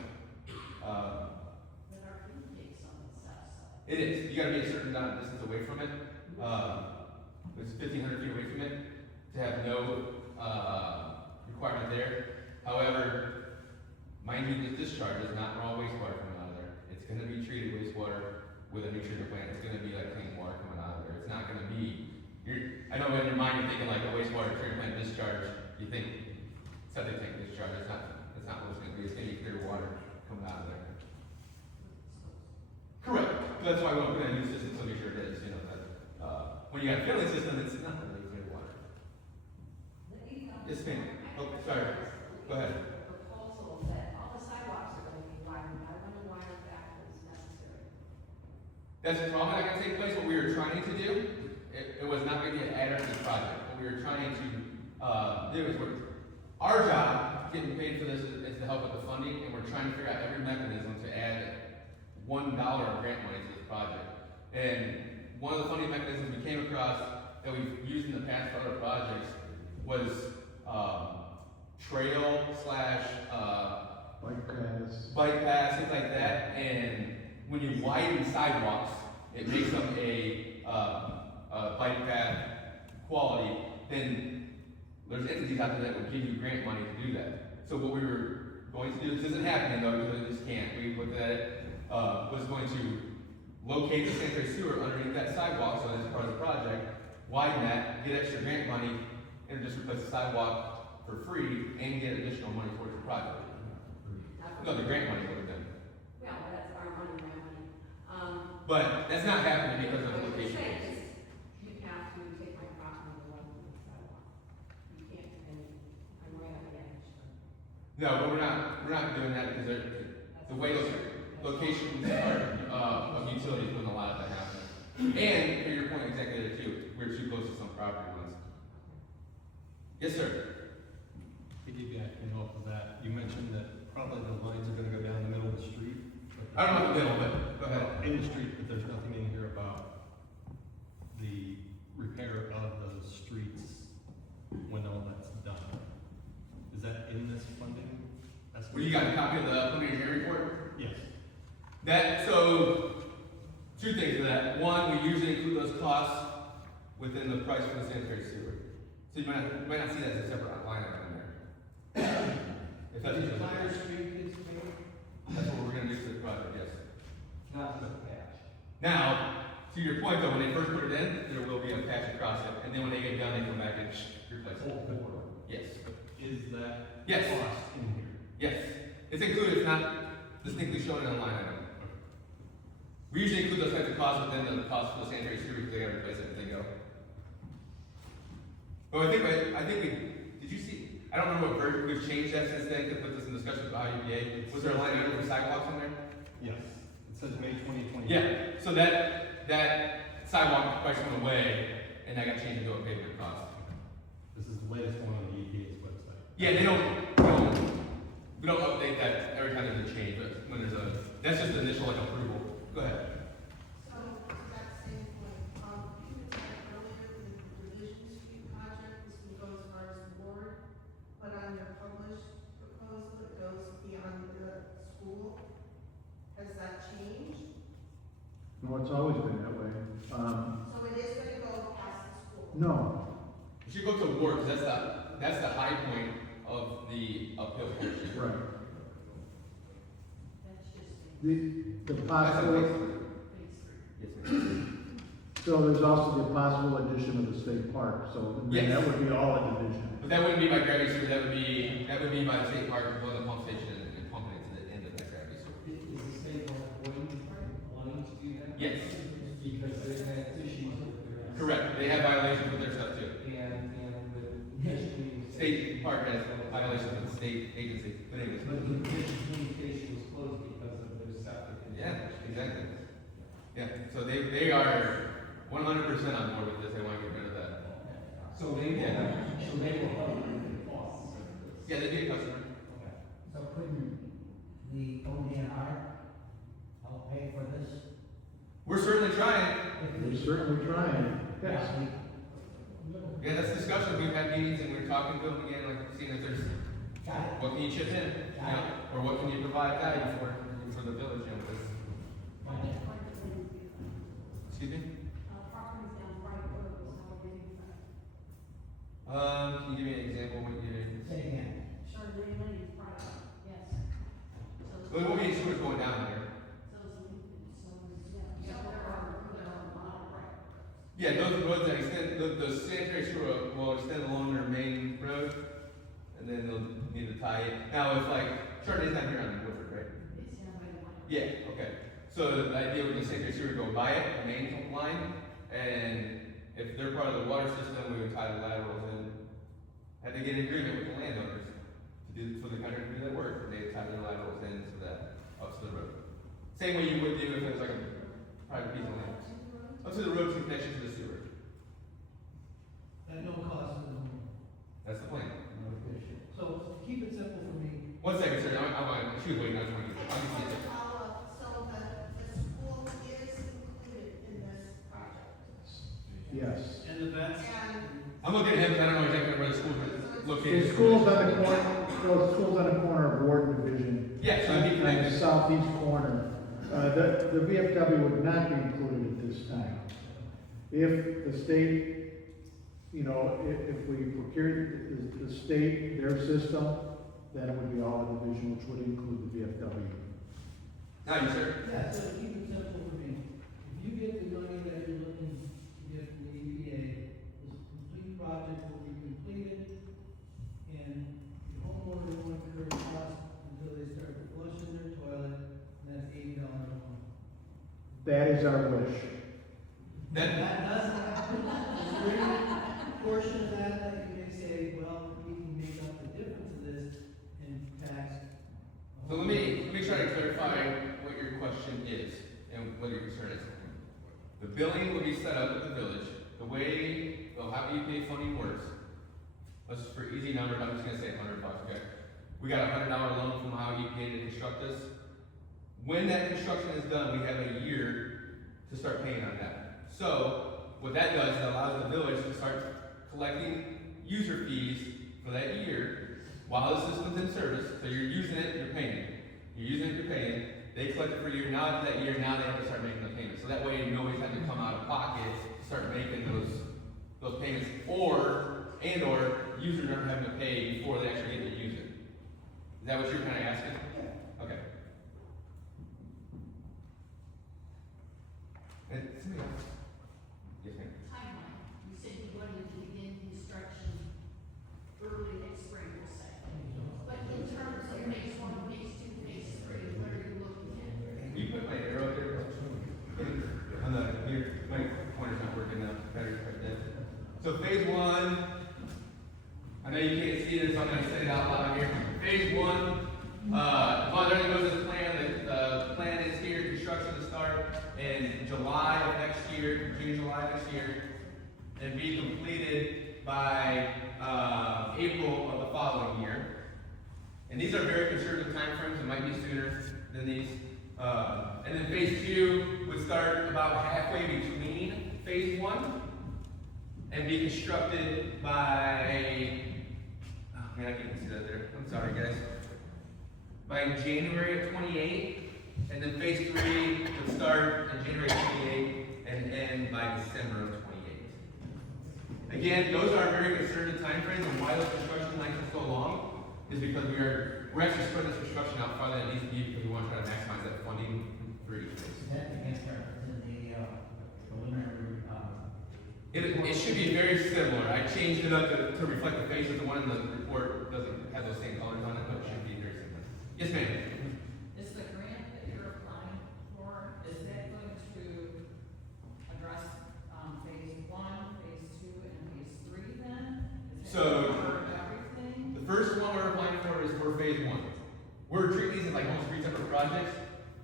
That are intakes on the south side. It is. You gotta be a certain distance away from it. It's 1,500 feet away from it to have no requirement there. However, mind you, the discharge is not raw wastewater coming out of there. It's gonna be treated wastewater with a new treatment plant. It's gonna be like clean water coming out of there. It's not gonna be. I know in your mind you're thinking like a wastewater treatment plant discharge. You think septic tank discharge. It's not what it's gonna be. It's gonna be clear water coming out of there. Correct. That's why we want to put in a new system to make sure it is, you know, that, when you got a filling system, it's not really clear water. Yes, ma'am. Oh, sorry. Go ahead. Proposal that all the sidewalks are gonna be widened, I wonder why that was necessary. That's probably not gonna take place. What we were trying to do, it was not gonna be an adder to the project. What we were trying to, do is our job, getting paid for this is to help with the funding, and we're trying to figure out every mechanism to add $1 of grant money to this project. And one of the funding mechanisms we came across that we've used in the past for other projects was trail / bike paths, things like that, and when you widen sidewalks, it makes them a bike path quality, then there's entities out there that would give you grant money to do that. So what we were going to do, this isn't happening though, because we just can't, we looked at it, was going to locate the sanitary sewer underneath that sidewalk, so that's part of the project, widen that, get extra grant money, and just replace the sidewalk for free, and get additional money towards the project. No, the grant money would have been. Yeah, well, that's our money, grant money. But that's not happening because of What the you're location. saying is, you have to take my property and run the sidewalk. You can't, and I'm right on the edge. No, but we're not doing that because the way those locations are, of utilities wouldn't allow that to happen. And, for your point exactly there too, we're too close to some property lines. Yes, sir. Piggybacking off of that, you mentioned that probably the lines are gonna go down the middle of the street. I don't know the middle, but go ahead. In the street, but there's nothing in here about the repair of those streets when all that's done. Is that in this funding? Well, you got a copy of the preliminary report? Yes. So, two things to that. One, we usually include those costs within the price for the sanitary sewer. So you might not see that as a separate line item in there. If that's what you're looking at. street is paid? That's what we're gonna do for the project, yes. Not the patch. Now, to your point though, when they first put it in, there will be a patch across it, and then when they get done, they come back and replace it. Yes. Is that Yes. cost in here? Yes. It's included, it's not distinctly shown in a line item. We usually include those types of costs within the cost for the sanitary sewer, because they gotta replace it as they go. But I think we, did you see, I don't remember what version, we've changed that since then, to put this in discussion with IUPA. Was there a line item for sidewalks on there? Yes. It says May 2020. Yeah, so that sidewalk price went away, and that got changed into a pavement cost. This is the latest one on the EPA's website. Yeah, we don't update that every time there's a change, but when there's that's just the initial like approval. Go ahead. So, to that same point, you had said earlier that the Division Street project is going to go as far as the board, but on your published proposal, it goes beyond the school. Has that changed? No, it's always been that way. So it is going to go past the school? No, You should go to Ward, because that's the high point of the uphill portion. right. That's just The That's possible, a phase three. Yes, ma'am. so there's also the possible addition of the state park, so then that Yes. would be all a division. But that wouldn't be by gravity sewer, that would be by the state park, going to the pump station and pumping it to the end of that gravity sewer. Is the state wanting to do that? Yes. Because they've had issues with their. Correct, they have violations with their stuff too. And the initially. State park has violations with the state agency, but anyways. But the communication was closed because of their septic. Yeah, exactly. Yeah, so they are 100% on board with this, they want to get rid of that. So they will, Yeah. so they will help with the costs. Yeah, they'd be a customer. Okay. So couldn't the ODNR help pay for this? We're certainly trying. We're certainly trying, yes. Yeah, that's discussion, we've had meetings and we're talking to them again, like seeing if there's, Got it. what can you chip in? You know, or what can you provide value for the village, you know, this. Got it. Excuse me? Properties down Bright Road was all getting, Can you give me an example, what you did? Say again. Chardonnay Lane, Bright, yes. Well, it won't be any sewers going down there. Yeah, there are a lot of Bright. Yeah, those roads that extend, the sanitary sewer will extend along their main road, and then they'll need to tie it. Now, if like, Chardonnay's not here on Woodford, right? It's down by the line. Yeah, okay. So the idea with the sanitary sewer, go buy it, the main line, and if they're part of the water system, we would tie the laterals in. Had to get an agreement with the landowners to do, for the contractor to do that work, and they tie their laterals in so that, up to the road. Same way you would do if it was like a private piece of land. Up to the road to connection to the sewer. At no cost to the home. That's the plan. So, to keep it simple for me, 1 second, sir, she was waiting, I was waiting. I'll just get it. Follow-up, so the school is included in this project? Yes. and the vets, And I'm looking at him, but I don't know exactly where the school is The located. school's on the corner, Well, school's on the corner of Ward and Division. Yeah, so it'd be On the connected. southeast corner. The VFW would not be included at this time. If the state, you know, if we procured the state, their system, then it would be all the division, which would include the VFW. Now, you sir? Yeah, so keep it simple for me. If you get the money that you're looking to get from the EPA, this complete project will be completed, and the homeowner won't incur costs until they start flushing their toilet, and that's $80 a month. That is our wish. Then, That does happen. Is there any portion of that you may say, well, we can make up the difference of this in tax? so let me try to clarify what your question is and what your concern is. The billing will be set up at the village. The way, well, how EPA funding works, let's, for easy numbers, I'm just gonna say $100, okay? We got a $100 loan from Ohio EPA to construct this. When that construction is done, we have a year to start paying on that. So, what that does is it allows the village to start collecting user fees for that year while the system's in service. So you're using it, you're paying. You're using it, you're paying. They collect it for a year. Now after that year, now they have to start making the payments. So that way nobody's having to come out of pocket to start making those payments, or users aren't having to pay before they actually get to use it. Is that what you're kind of asking? Okay. And somebody else? Yes, ma'am. Timeline, you said you wanted to begin construction early next spring, we'll say. But in terms of phase one, phase two, phase three, what are you looking at? You put my arrow there? On the computer, my pointer's not working now, battery's quite dead. So phase one, I know you can't see this, so I'm gonna say it out loud here. Phase one, as long as everything goes as planned, the plan is here, construction to start in July of next year, June, July next year, and be completed by, April of the following year. And these are very conservative timeframes, it might be sooner than these. And then phase two would start about halfway between phase one and be constructed by, oh man, I can't even see that there, I'm sorry guys. By January of 28, and then phase three would start in January 28 and end by December of 28. Again, those are very conservative timeframes, and why those construction lengths are so long is because we're actually spreading this construction out farther than it needs to be because we want to try to maximize that funding for each phase. That against our, in the, preliminary, It should be very similar. I changed it up to reflect the phases. The one in the report doesn't have those same colors on it, but it should be very similar. Yes, ma'am. Is the grant that you're applying for, is that going to address, phase one, phase two, and phase three then? Is that So- cover everything? The first one we're applying for is for phase one. We're treating these as like almost three separate projects,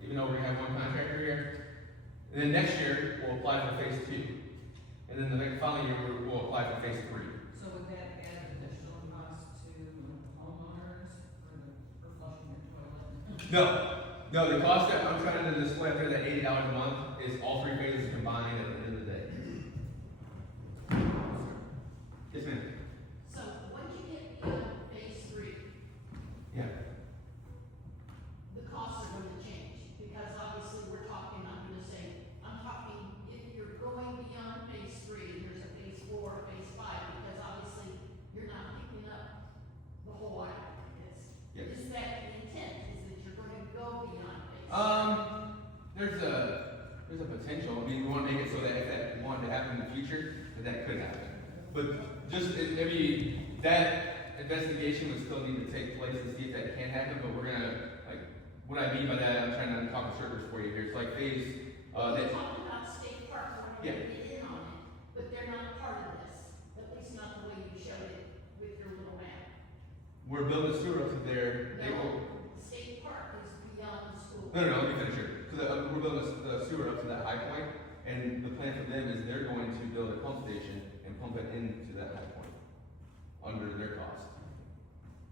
even though we have one contractor here. And then next year, we'll apply for phase two. And then the next following year, we'll apply for phase three. So would that add additional cost to homeowners for flushing their toilet? No, the cost that I'm trying to display up there, that $80 a month, is all three phases combined at the end of the day. Yes, ma'am. So once you get beyond phase three, Yeah. the costs are going to change, because obviously we're talking, I'm talking, if you're going beyond phase three, there's a phase four, phase five, because obviously you're not picking up the whole island. Yes. Is that the intent, is that you're going to go beyond phase? There's a potential. I mean, we want to make it so that if that wanted to happen in the future, that could happen. But just, maybe that investigation would still need to take place to see if that can happen, but we're gonna, like, what I mean by that, I'm trying to talk circles for you here. It's like phase, We're that, talking about state park, we're Yeah. going to get in on it, but they're not part of this, at least not the way you showed it with your little map. we're building a sewer up to there. They will, No, the state park is beyond the school. no, let me finish here. Because we're building the sewer up to that high point, and the plan for them is they're going to build a pump station and pump it into that high point, under their cost,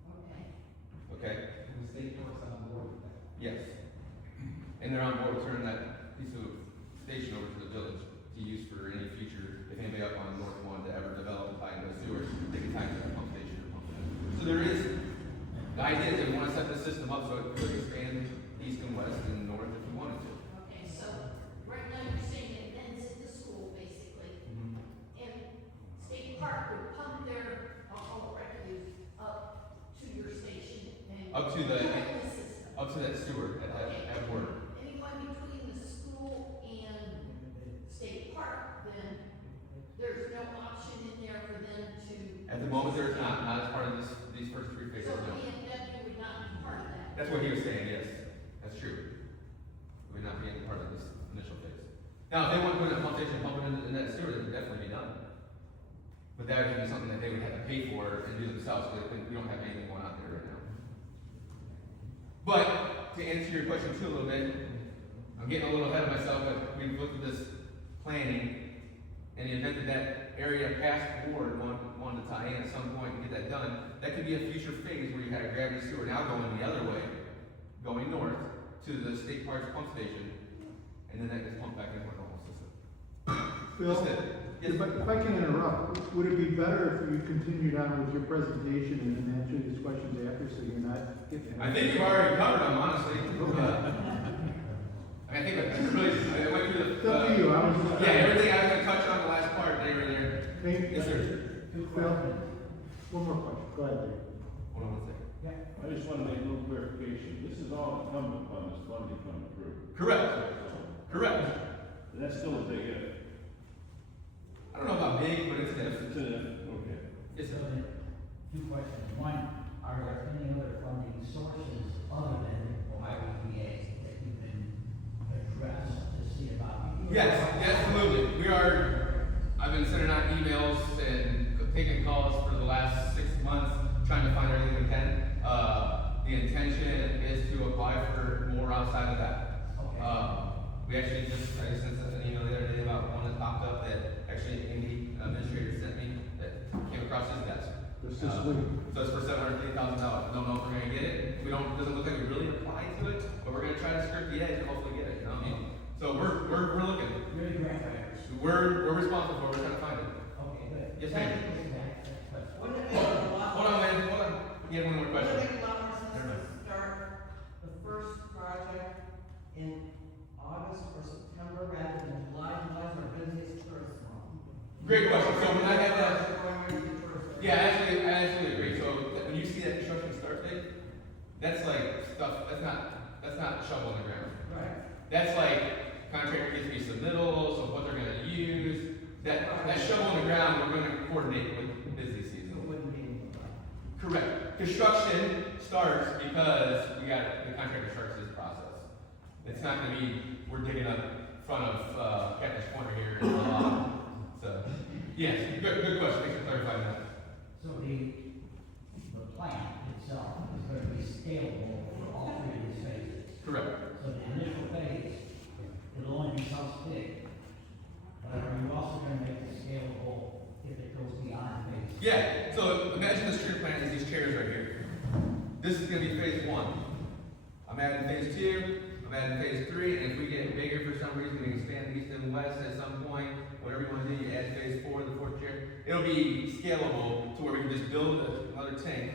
Okay. okay? And the state works on board with that. Yes. And they're on board with turning that piece of station over to the village to use for any future, if anybody up on North wanted to ever develop and tie into the sewer, they can tie into that pump station or pump it in. So there is, system up so it could expand east and west and north if we wanted to. Okay, so right now you're saying it ends at the school, basically, and State Park would pump their, refuse up to your station and. Up to the- Join the system. Up to that sewer at work. Anyone between the school and State Park, then there's no option in there for them to. At the moment, there's not as part of these first three phases, So no. EMW would not be part of that. That's what he was saying, yes, that's true. It would not be any part of this initial phase. Now, if they want to put a pump station and pump it in that sewer, it would definitely be done. But that would be something that they would have to pay for and do themselves, because we don't have anything going on there right now. But, to answer your question too a little bit, I'm getting a little ahead of myself, but we've looked at this planning, in the event that that area past Ward wanted to tie in at some point and get that done, that could be a future phase where you had a gravity sewer now going the other way, going north to the State Parks pump station, and then that gets pumped back into the whole system. Phil, That's it. Yes. if I can interrupt, would it be better if you continued on with your presentation and then answer these questions after, so you're not getting? I think you've already covered them, honestly. I think I really, I went through It's up to you, I was just. yeah, everything I was gonna touch on the last part, they were there. Thank- Yes, sir. Two Phil, questions. one more question, go ahead, Dave. Hold on one second. Yeah. I just wanna make a little clarification, this is all incumbent upon this funding coming through. Correct. Correct. That's still a big if. I don't know about big, but it's It's if. an if, okay. It's So if. then, two questions. One, are there any other funding sources other than Ohio EPA that you can address to see about? Yes, absolutely. I've been sending out emails and taking calls for the last 6 months, trying to find everything we can. The intention is to apply for more outside of that. Okay. We actually I sent an email the other day about one that popped up that actually Amy, administrator, sent me that came across his desk. Just this week. So it's for $750,000. Don't know if we're gonna get it. Doesn't look like we really applied to it, but we're gonna try to skirt the edge and hopefully get it, you know what I mean? So we're looking. You're the grant writers. We're responsible for it. We're trying to find it. Okay, good. Yes, ma'am. Wouldn't it make a lot? Hold on, man, hold on. You have one more Wouldn't it question. make a lot more sense to start the first project in August or September rather than July? July's our busiest tourist month. Great question. So when I had that, Going right into tourist. yeah, I absolutely agree. So when you see that construction start date, that's like stuff, that's not shovel in the ground. Right. That's like contractor gives me submittals of what they're gonna use. That shovel in the ground, we're gonna coordinate with busy So it season. wouldn't be. Correct. Construction starts because the contractor starts his process. It's not gonna be, we're digging up in front of, Cactus Corner here in the lot. So, yes, good question. Thanks for clarifying that. So the plant itself is going to be scalable for all three of these phases. Correct. So the initial phase, it'll only be so big. But are you also going to make it scalable if it goes beyond phase? Yeah, so imagine this tree plant is these chairs right here. This is gonna be phase 1. I'm adding phase 2, I'm adding phase 3, and if we get bigger for some reason, we expand east and west at some point, whatever you wanna do, you add phase 4, the 4th chair. It'll be scalable to where we can just build another tank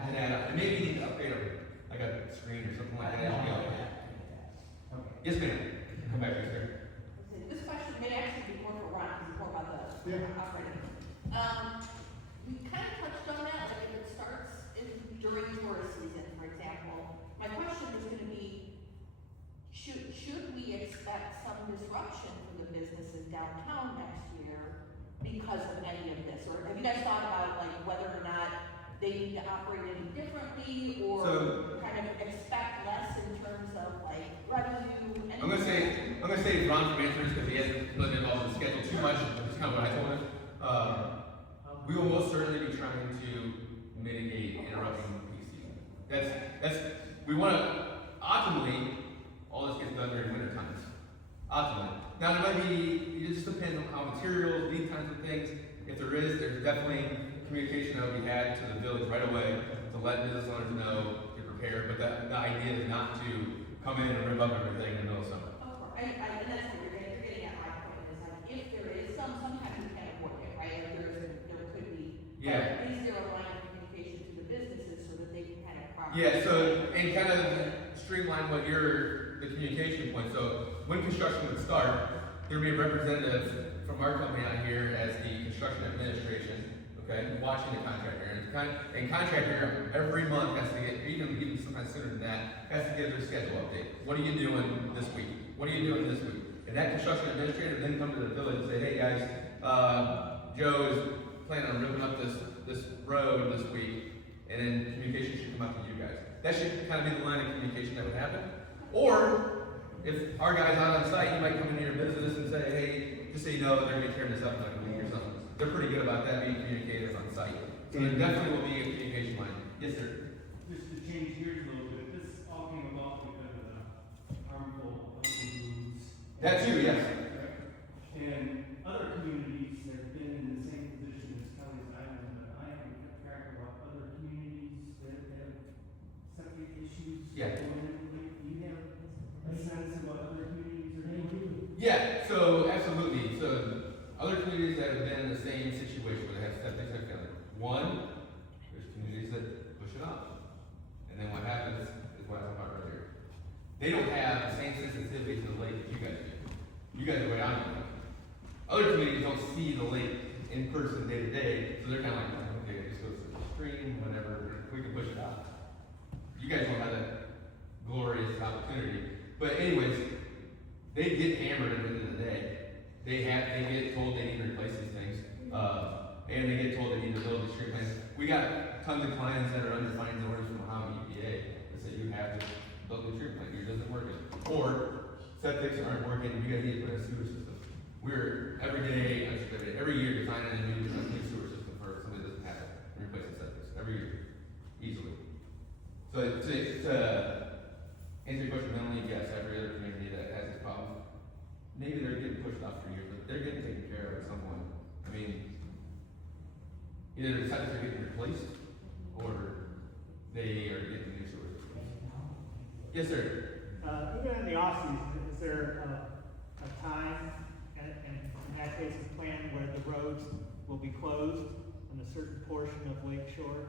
and add up. And maybe you need to upgrade like a screen or something like that. It'll be okay. Okay. Yes, ma'am. Come back to you, sir. This question may actually be more for Ron, because it's more about the Yeah. operating. We kind of touched on that, like if it starts during tourist season, for example. My question is gonna be, should we expect some disruption for the businesses downtown next year because of any of this? Or have you guys thought about like whether or not they need to operate any differently or So- kind of expect less in terms of like revenue? I'm gonna say Ron from answers because he hasn't really been involved in the schedule too much. It's kind of what I told him. We will most certainly be trying to mitigate interrupting peak season. We want to, optimally, all this gets done during winter times. Optimally. Now, there might be, it just depends on how materials, lead times and things. If there's definitely communication that will be had to the village right away to let business owners know to prepare. But the idea is not to come in and rip up everything in the middle of summer. Of course, and that's what you're getting at, my point is like, if there is sometimes you can avoid it, right? Like there could be. Yeah. Is there a line of communication to the businesses so that they can kind of Yeah, so, and kind of streamline what the communication point, so when construction would start, there would be a representative from our company out here as the construction administration, okay, watching the contractor. And contractor every month has to get, even sometimes sooner than that, has to get their schedule update. What are you doing this week? What are you doing this week? And that construction administrator then come to the village and say, hey guys, Joe is planning on ripping up this road this week, and then communication should come out to you guys. That should kind of be the line of communication that would happen. Or, if our guy's not on site, he might come into your business and say, hey, just so you know, they're gonna be tearing this up in like a week or something. They're pretty good about that, being communicators on site. So there definitely will be a communication line. Yes, sir. Just to change gears a little bit, this all came about because of the harmful foods. That too, yes. And other communities have been in the same position as Kelly's Island, but I haven't kept track of what other communities that have septic issues. Yeah. going in. Do you have a sense of what other communities are doing? Yeah, so absolutely. So other communities that have been in the same situation where they have septic tank failure. One, there's communities that push it off. And then what happens is what I talked about earlier. They don't have the same sensitivity to the lake that you guys do. You guys are way on the lake. Other communities don't see the lake in person day to day, so they're kind of like, okay, it just goes to the stream, whatever, we can push it out. You guys don't have that glorious opportunity. But anyways, they get hammered at the end of the day. They get told they need to replace these things. And they get told they need to build these street plans. We got tons of clients that are under fines orders from Ohio EPA that say you have to build the treatment plant, yours isn't working. Or septics aren't working, you guys need to put in a sewer system. We're every year designing a new sewer system for something that doesn't have it, and replacing septics, every year, easily. So to answer your question, mentally, yes, every other community that has this problem, maybe they're getting pushed off for years, but they're getting taken care of at some point. I mean, either the septics are getting replaced, or they are getting new sewer systems. Yes, sir. Even in the off-season, is there a time, and in that case, a plan where the roads will be closed on a certain portion of Lake Shore?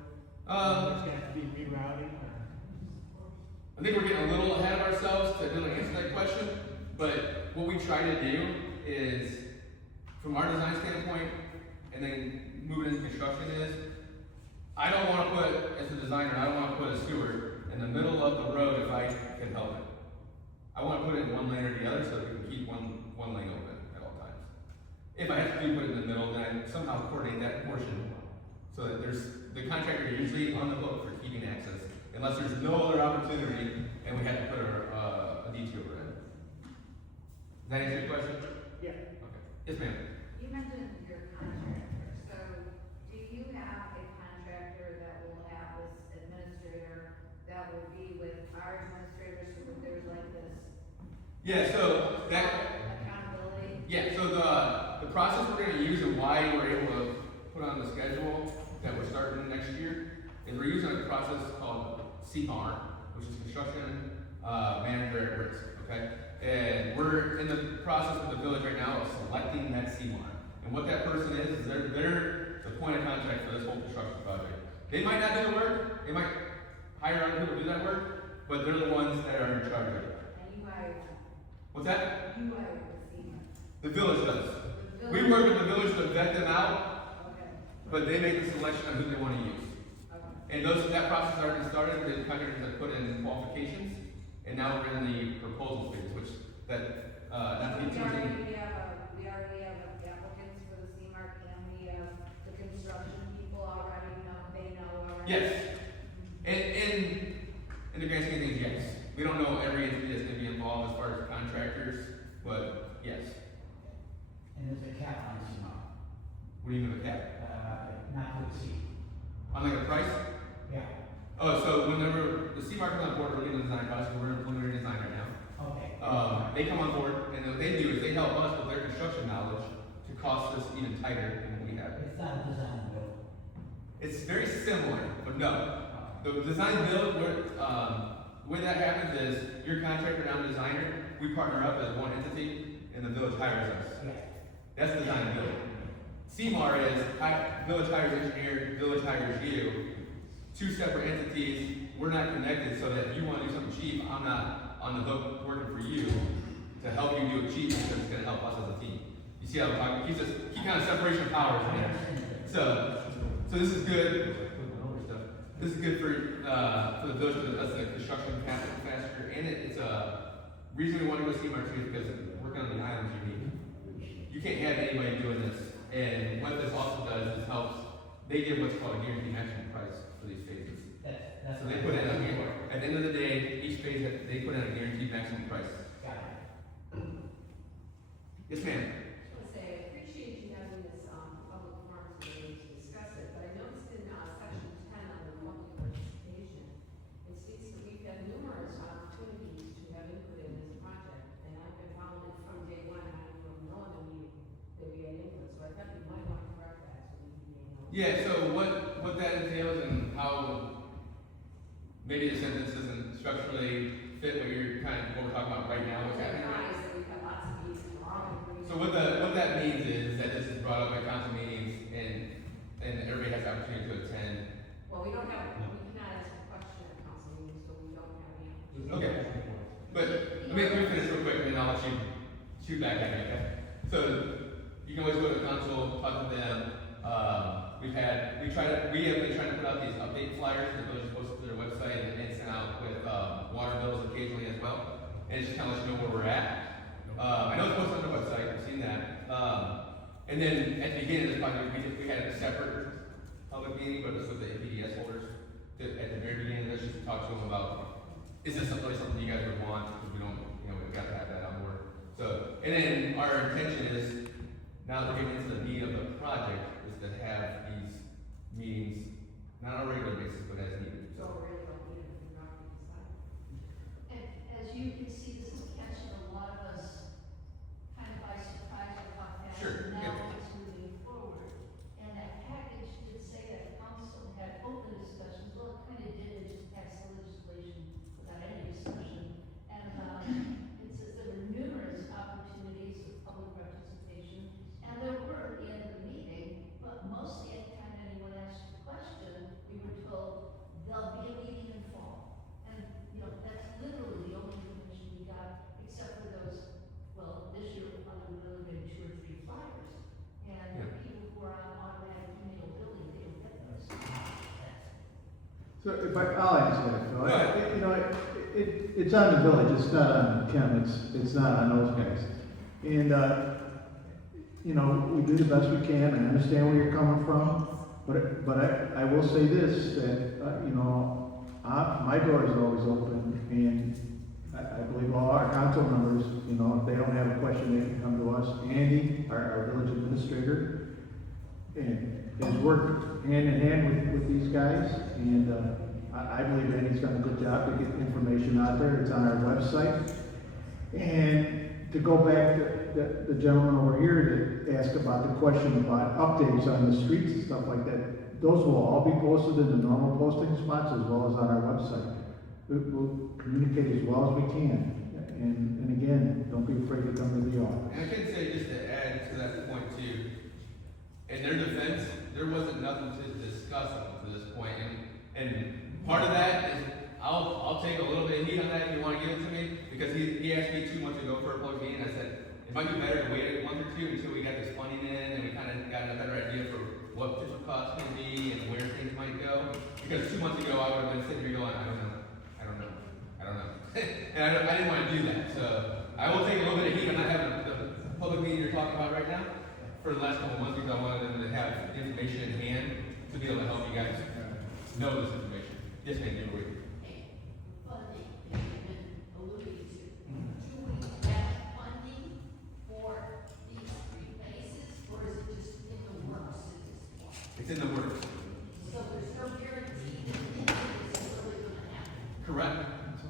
There's going to have to be rerouting? I think we're getting a little ahead of ourselves to really answer that question, but what we try to do is, from our design standpoint, and then moving into construction is, I don't want to put, as a designer, I don't want to put a sewer in the middle of the road if I can help it. I want to put it in one lane or the other so that we can keep one lane open at all times. If I have to put it in the middle, then I somehow coordinate that portion so that the contractor is usually on the hook for keeping access, unless there's no other opportunity and we have to put a detour in. Does that answer your question? Yeah. Okay. Yes, ma'am. You mentioned your contractor, so do you have a contractor that will have this administrator that will be with our administrators, so that there's like this Yeah, so that, accountability? yeah, so the process we're gonna use and why we're able to put on the schedule that we're starting next year is we're using a process called CMAR, which is Construction Manager at Risk, okay? And we're in the process with the village right now of selecting that CMAR. And what that person is they're the point of contact for this whole construction project. They might not do the work, they might hire other people to do that work, but they're the ones that are in charge of it. And you hire them? What's that? You hire the FEMA? The village does. The We village- work with the village to vet them out, Okay, but they make the selection on who they want to use. okay. And that process has already started, the contractors have put in qualifications, and now we're in the proposal phase, which not to get too much in. We already have applicants for the CMARC, and we have the construction people already they know already. Yes. And in the grand scheme of things, yes. We don't know every entity that's gonna be involved as far as contractors, but yes. And there's a cap on this amount, What do you mean with that? not to exceed. On like a price? Yeah, Oh, so whenever the CMARC comes on board, we're in the design process, we're in preliminary design right now. okay. They come on board, and what they do is they help us with their construction knowledge to cost us even tighter than what we have. It's not a design build. It's very similar, but no. The design build, the way that happens is your contractor and I'm the designer, we partner up as one entity, and the village hires us. Yeah. That's design build. CMAR is village hires engineer, village hires you, two separate entities we're not connected, so that if you wanna do something cheap, I'm not on the hook working for you to help you do it cheap, because it's gonna help us as a team. You see how I'm talking, keep kind of separation of powers in there. So this is good. This is good for the village, for us, the construction faster, and it's a reason we want to go see MR2 because working on the island is unique. You can't have anybody doing this, and what this also does is helps. They give what's called a guaranteed maximum price for these phases. So they put in at the end of the day, each phase they put in a guaranteed maximum price. Yes, ma'am. I say, I appreciate you having this, public forum today to discuss it, but I noticed in, section 10 on the public participation, it states that we've had numerous opportunities to have input in this project, and I've been following it from day one, and I don't know that we had input, so I thought you might want to correct that, so we know. Yeah. So what that entails and how maybe the sentence doesn't structurally fit what you're what we're talking about right now. What's happening? So what that means is that this is brought up at council meetings and everybody has the opportunity to attend. Well, we cannot ask a question at council meetings, so we don't have any. Okay. But let me finish real quick and then I'll let you shoot back at me, okay? So you can always go to the council, talk to them. We have been trying to put out these update flyers that those are posted to their website and sent out with water bills occasionally as well. And it's just kind of let you know where we're at. I know it's posted on the website, I've seen that. And then at the beginning of this project, we had a separate public meeting, but it was with the PDS holders. At the very beginning, let's just talk to them about, is this something you guys would want? Because we don't, we've got to have that on board. So, and then our intention is, now that we're getting into the meat of the project, is to have these meetings, not on a regular basis, but as needed. So we really don't need it, we're not going to decide. And as you can see, this is catching a lot of us kind of by surprise with how fast Sure, now yeah. it's moving forward. And that package did say that council had open discussions, well, it kind of did, it just passed the legislation without any discussion. And, it says there were numerous opportunities of public participation, and there were at the end of the meeting, but mostly anytime anyone asked a question, we were told there'll be a meeting in fall. And, that's literally the only information we got, except for those, well, this year, other than 2 or 3 flyers. And there are people who are on automatic email billing, they don't get those. So if I'll answer that, Phil. Go ahead. It's on the village, it's not on Ken, it's not on those guys. And, we do the best we can, I understand where you're coming from, but I will say this, that, my door is always open, and I believe all our council members, if they don't have a question, they can come to us. Andy, our village administrator, and has worked hand in hand with these guys, and I believe Andy's done a good job to get information out there. It's on our website. And to go back to the gentleman over here that asked about the question about updates on the streets and stuff like that, those will all be posted in the normal posting spots as well as on our website. We'll communicate as well as we can. And again, don't be afraid to come to the office. And I can say, just to add to that point too, in their defense, there wasn't nothing to discuss up to this point, and part of that is, I'll take a little bit of heat on that if you want to give it to me, because he asked me 2 months ago for a public meeting, and I said, it might be better to wait a month or 2 until we got this funding in, and we kind of got a better idea for what potential costs can be and where things might go, because 2 months ago, I would have been sitting here going, I don't know. And I didn't want to do that, so I will take a little bit of heat on not having the public meeting you're talking about right now for the last couple of months, because I wanted them to have information in hand to be able to help you guys know this information. Yes, ma'am, you're waiting. Funding, you've been alluding to. Do we have funding for these 3 phases, or is it just in the works at this point? It's in the works. So there's no guarantee that this is really gonna happen? Correct.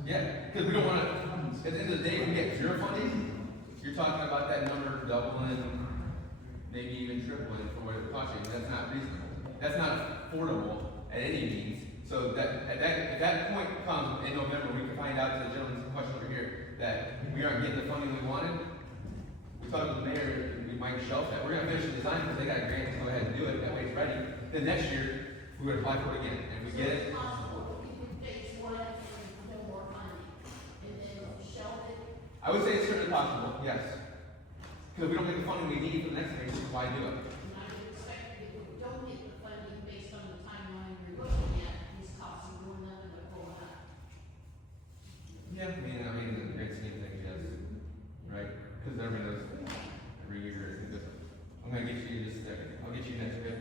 Yeah, because we don't want to, at the end of the day, if we get 0 funding, you're talking about that number doubling, maybe even tripling for what it costs you. That's not reasonable. That's not affordable at any means. So if that point comes in November, we can find out, to the gentleman's question over here, that we aren't getting the funding we wanted. We talked with the mayor, we might shelf that. We're gonna finish the design because they got a grant to go ahead and do it. That way it's ready. Then next year, we're gonna apply for it again. And if we get it, Is it possible that we could phase 1 table it until more funding, and then shelve it. I would say it's certainly possible, yes. Because we don't get the funding we need for the next phase, so why do it? And I would expect that if we don't get the funding based on the timeline we're looking at, these costs are going up and they're going up. Yeah, I mean, in the great scheme of things, yes, right? Because everybody knows every year is different. I'm gonna get you just a second. I'll get you next, okay?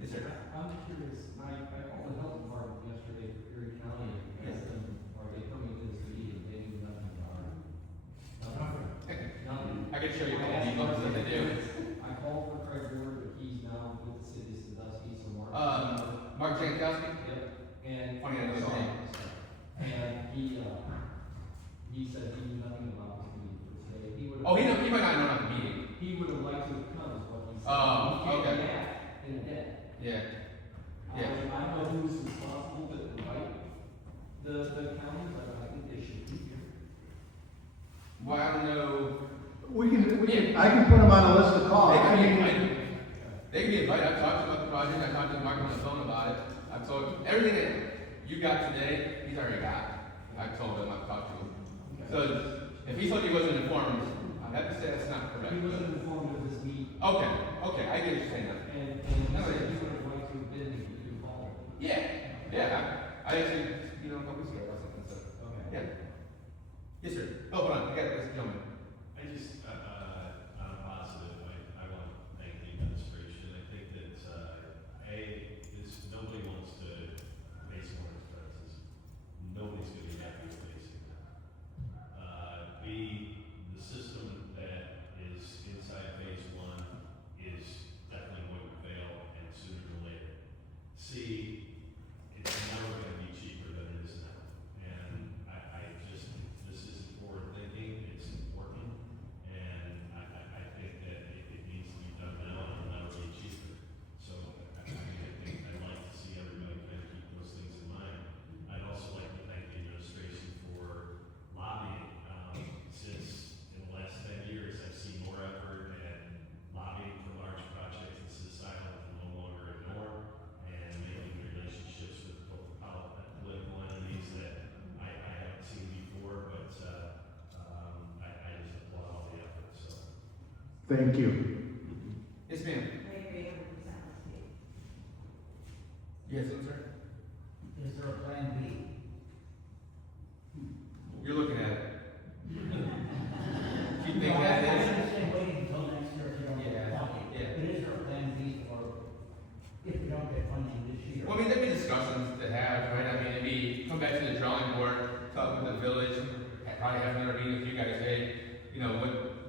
Yes, sir. I'm curious, I called the health department yesterday for Erie County and asked them, are they coming to this meeting? They knew nothing about it. Nothing. I can show you all the details that they do. I called for Craig Ward, but he's now with the city of Sandusky, so Mark. Mark Jankowski? Yep, and. Funny, I know his name. And he said he knew nothing about this meeting for today. He would. Oh, he might not know about the meeting. He would have liked to have come, is what he said. Oh, He okay. came back in a day. Yeah. Yeah. I don't know who's responsible to invite the county, but I think they should be here. Well, I don't know. I can put them on a list to call. They I can be mean, invited. They can be invited. I've talked about the project. I talked to Mark on the phone about it. I've told him everything that you got today, he's already got. I've told him, I've talked to him. So if he told you he wasn't informed, I have to say that's not correct. He wasn't informed of this meeting. Okay, I get what you're saying now. And he said he would have liked to have been if he could call. Yeah. I actually, a couple weeks ago or something, so. Okay. Yeah. Yes, sir. Oh, hold on. I got this gentleman. I just, I'm positive, I want to thank the administration. I think that, nobody wants to face more expenses. Nobody's going to be happy with facing that. The system that is inside phase one is definitely going to fail, and sooner or later. C, it's never going to be cheaper than it is now. And this is forward thinking, it's important, and I think that it needs to be done now, and it'll never be cheaper. So, I think I'd like to see everybody kind of keep those things in mind. I'd also like to thank the administration for lobbying. Since in the last 10 years, I've seen more effort and lobbying for large projects in this island to no longer ignore, and making relationships with both political entities that I haven't seen before, but I just applaud all the efforts, so. Thank you. Yes, ma'am. Yes, sir. Is there a plan B? You're looking at it. Do you think No, that I is? understand waiting until next year if you don't get funding. Yeah. But is there a plan B for if we don't get funding this year? Well, I mean, there'd be discussions to have, right? I mean, it'd be, come back to the drawing board, talk with the village, probably have another meeting with you guys, hey,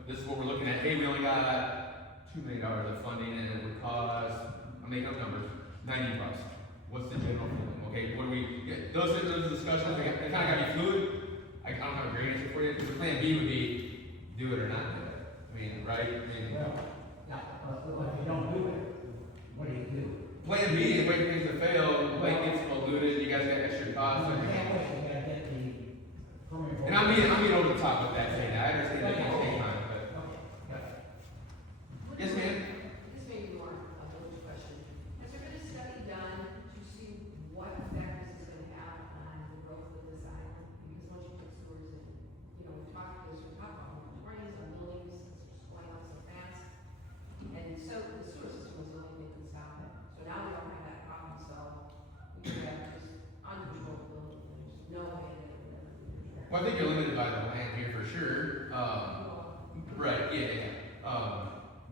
this is what we're looking at, hey, we only got $2 million of funding, and it would cost, I'm making up numbers, $90. What's the general feeling? Okay, what do we, those discussions, they kind of got me fluid. I don't have a great answer for you, because the plan B would be, do it or not do it. I mean, right? Well, yeah, but if you don't do it, what do you do? Plan B, if waiting things to fail, lake gets polluted, you guys got extra costs. You can't wait, we gotta get the permit. And I'm being over the top with that, saying that, I understand that can take time, but. Yes, ma'am? This may be more a village question. Has there been a study done to see what effect this is gonna have on the growth of this island? Because once you put sewers in, we talk about moratoriums on buildings, it's just going on so fast. And so the sewer system was the only thing that can stop it. So now we don't have that problem, so we could have just uncontrolled building, there's no way that it would ever be controlled. Well, I think you're limited by the land here for sure. Right, yeah.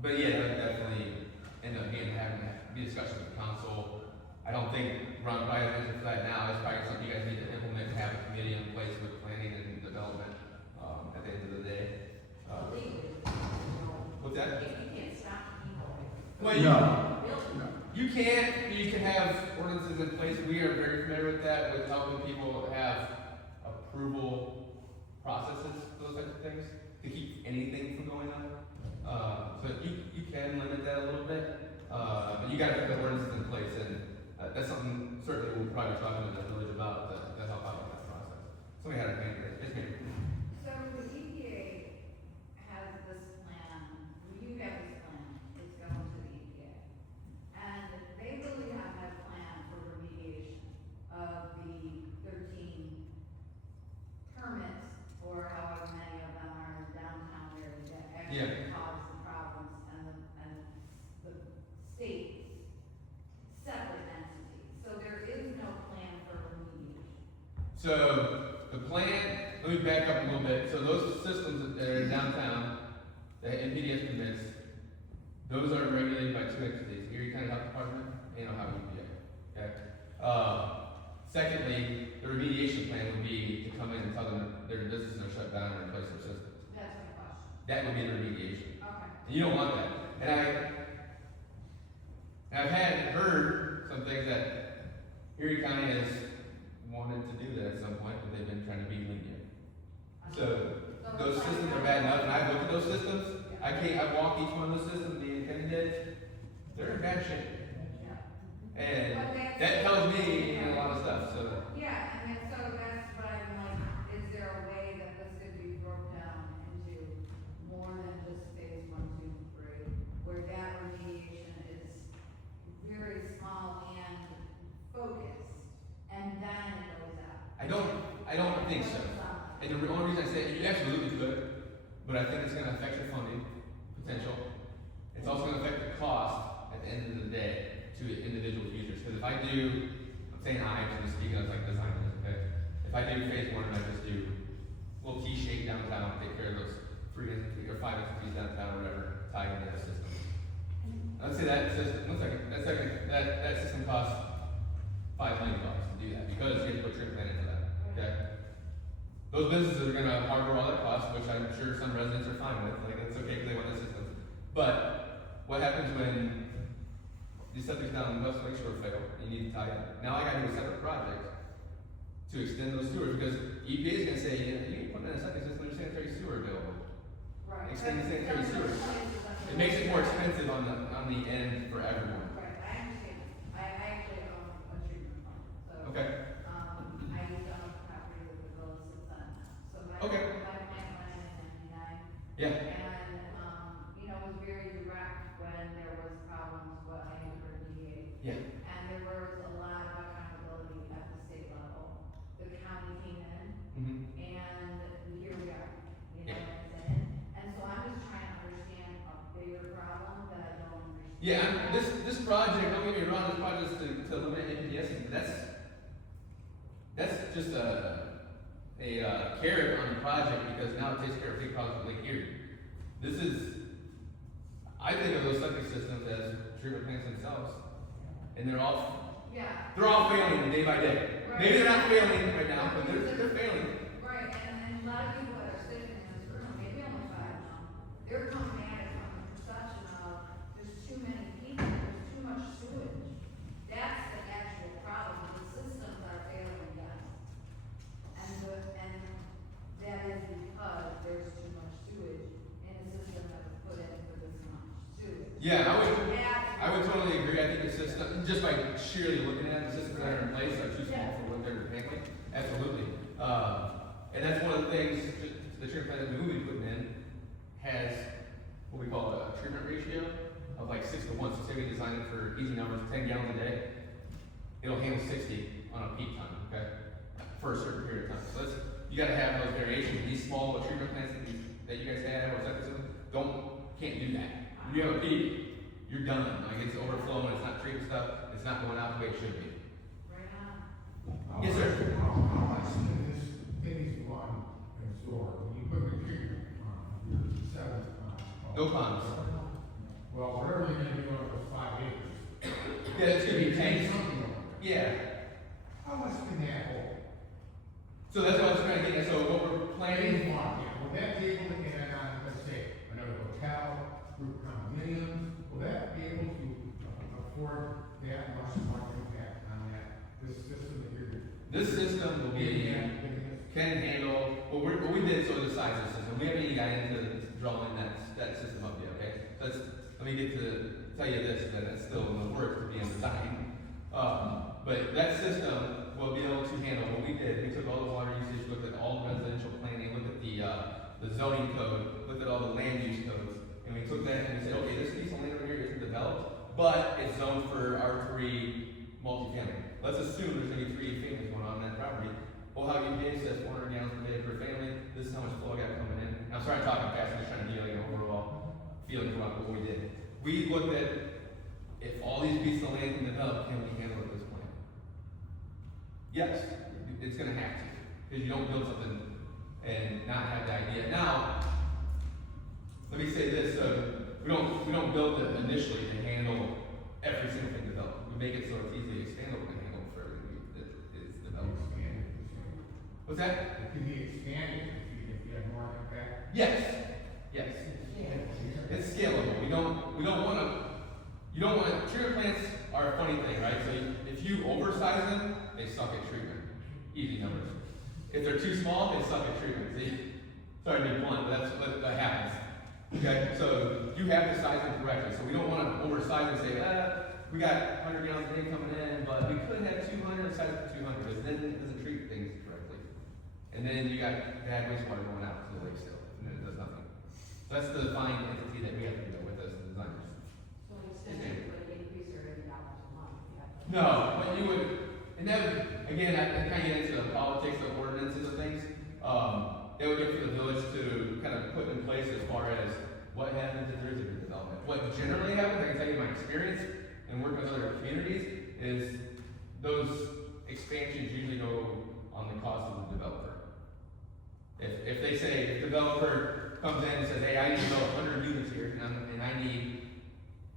But yeah, that definitely end up having the discussion with the council. I don't think Ron probably has an answer for that now. It's probably something you guys need to implement, to have a committee in place with planning and development, at the end of the day. What's that? You can't stop people. Well, you can have ordinances in place. We are very familiar with that, with helping people have approval processes, those types of things, to keep anything from going on. So you can limit that a little bit, but you gotta put the ordinances in place, and that's something certainly we'll probably be talking to the village about to help out with that process. Somebody had a hand raised. Yes, ma'am. So the EPA has this plan, you have this plan, it's going to the EPA. And they really have that plan for remediation of the 13 So, the plan, let me back up a little bit, so those systems that are downtown, the NPDS permits, those are regulated by two entities, Erie County Health Department and Ohio EPA, okay? Secondly, the remediation plan would be to come in and tell them that their businesses are shut down and replace their systems. That's my question. That would be the remediation. Okay. And you don't want that. And I've heard some things that Erie County has wanted to do that at some point, but they've been trying to be lenient. So, those systems are bad enough, and I've looked at those systems, I walked each one of those systems, me and Kenny did, they're in bad shape. Yeah. And But that's- that tells me a lot of stuff, so. Yeah, and then, so that's what I'm like, is there a way that this could be broken down into more than just phase 1, 2, 3, where that remediation is very small and focused, and then it goes out? I don't think so. And the only reason I say, you absolutely could, but I think it's gonna affect your funding potential. It's also gonna affect the cost at the end of the day to individual users, because if I do, I'm saying I'm just speaking as like designers, okay? If I do phase 1 and I just do a little T-shape downtown, take care of those 3 or 5 entities downtown or whatever, tie into that system. Let's say that system, that system costs $5 million to do that, because you have to put treatment plan into that, okay? Those businesses are gonna harbor all that cost, which I'm sure some residents are fine with, like, it's okay because they want the system. But, what happens when these septic down in West Lakeshore fail, and you need to tie it? Now I gotta do a separate project to extend those sewers, because EPA is gonna say, you can put in a septic system, there's sanitary sewer available. Right. Extend the sanitary sewer. It makes it more expensive on the end for everyone. Right, I understand. I actually own a treatment plant, so. Okay. I used to own a property that the village sits on now. So Okay. my plant went in '99. Yeah. And, it was very direct when there was problems, what I had heard DA. Yeah. And there was a lot of accountability at the state level. The county came in, Mm-hmm. and here we are, you know what I'm saying? And so I'm just trying to understand a bigger problem that I don't understand. Yeah, this project, don't get me wrong, this project is to limit NPDS, that's just a carrot on the project, because now it takes care of big problems like here. This is, I think of those septic systems as treatment plants themselves, and they're all failing day by day. Right. Maybe they're not failing right now, but they're failing. Right, and a lot of people that are sitting in this room, maybe only 5 now, they're coming at it from the perception of, there's too many people, there's too much sewage. That's the actual problem, the systems are failing us. And that is because there's too much sewage in a system that was put in for this much sewage. Yeah, I would totally agree. I think the system, just by sheerly looking at it, the systems that are in place are too small for what they're handling. Absolutely. And that's one of the things, the treatment plant that we will be putting in has what we call a treatment ratio of like 6 to 1. So say we design it for easy numbers, 10 gallons a day, it'll handle 60 on a peak time, okay? For a certain period of time. So that's, you gotta have those variations. These small treatment plants that you guys have, or septic systems, can't do that. When you have a peak, you're done. Like, it's overflowing, it's not treating stuff, it's not going out the way it should be. Right on. Yes, sir. How much in this phase 1 and store, when you put the treatment your 7th No ponds. Well, whatever you're gonna do on those 5 acres. Yeah, it's gonna be tanks. Something over there. Yeah. How much can that hold? So that's what I was trying to get at. So what we're Phase 1, planning. yeah, will that be able to add on, let's say, another hotel, group condominiums, will that be able to afford that much more impact on this system that you're doing? This system will can handle, what we did, so the size of the system, we haven't even got into drawing that system up yet, okay? Let me get to tell you this, that it's still in the works of being designed. But that system will be able to handle what we did. We took all the water usage, looked at all the residential planning, looked at the zoning code, looked at all the land use codes, and we took that and we said, okay, this piece of land over here isn't developed, but it's zoned for R3 multifamily. Let's assume there's gonna be 3 families going on that property. Ohio EPA says 400 gallons per day per family. This is how much flow I got coming in. I'm sorry I'm talking fast, I'm just trying to give you an overall feeling about what we did. We looked at if all these pieces of land can develop, can we handle it at this point? Yes, it's gonna have to. Because you don't build something and not have the idea. Now, let me say this, we don't build it initially to handle every single thing developed. We make it so it's easily expandable to handle for everything that is developed. What's that? It can be expanded if you have more impact. Yes, yes. It's scalable. You don't wanna, treatment plants are a funny thing, right? So if you oversize them, they suck at treatment. Easy numbers. If they're too small, they suck at treatment. See? Sorry to be blunt, but that's what that happens. Okay, so you have to size them correctly. So we don't want to oversize and say, we got 100 gallons a day coming in, but we could have 200, size for 200, because then it doesn't treat things correctly. And then you got bad wastewater going out to the lake still, and then it does nothing. So that's the fine entity that we have to deal with as designers. So instead of like increase your $80 a month, you have to. No, but you would, and that would, again, I kind of get into the politics of ordinances and things. That would be for the village to kind of put in place as far as what happens if there is a good development. What generally happens, I can tell you my experience and work with other communities, is those expansions usually go on the cost of the developer. If they say, if the developer comes in and says, hey, I need to build 100 units here, and I need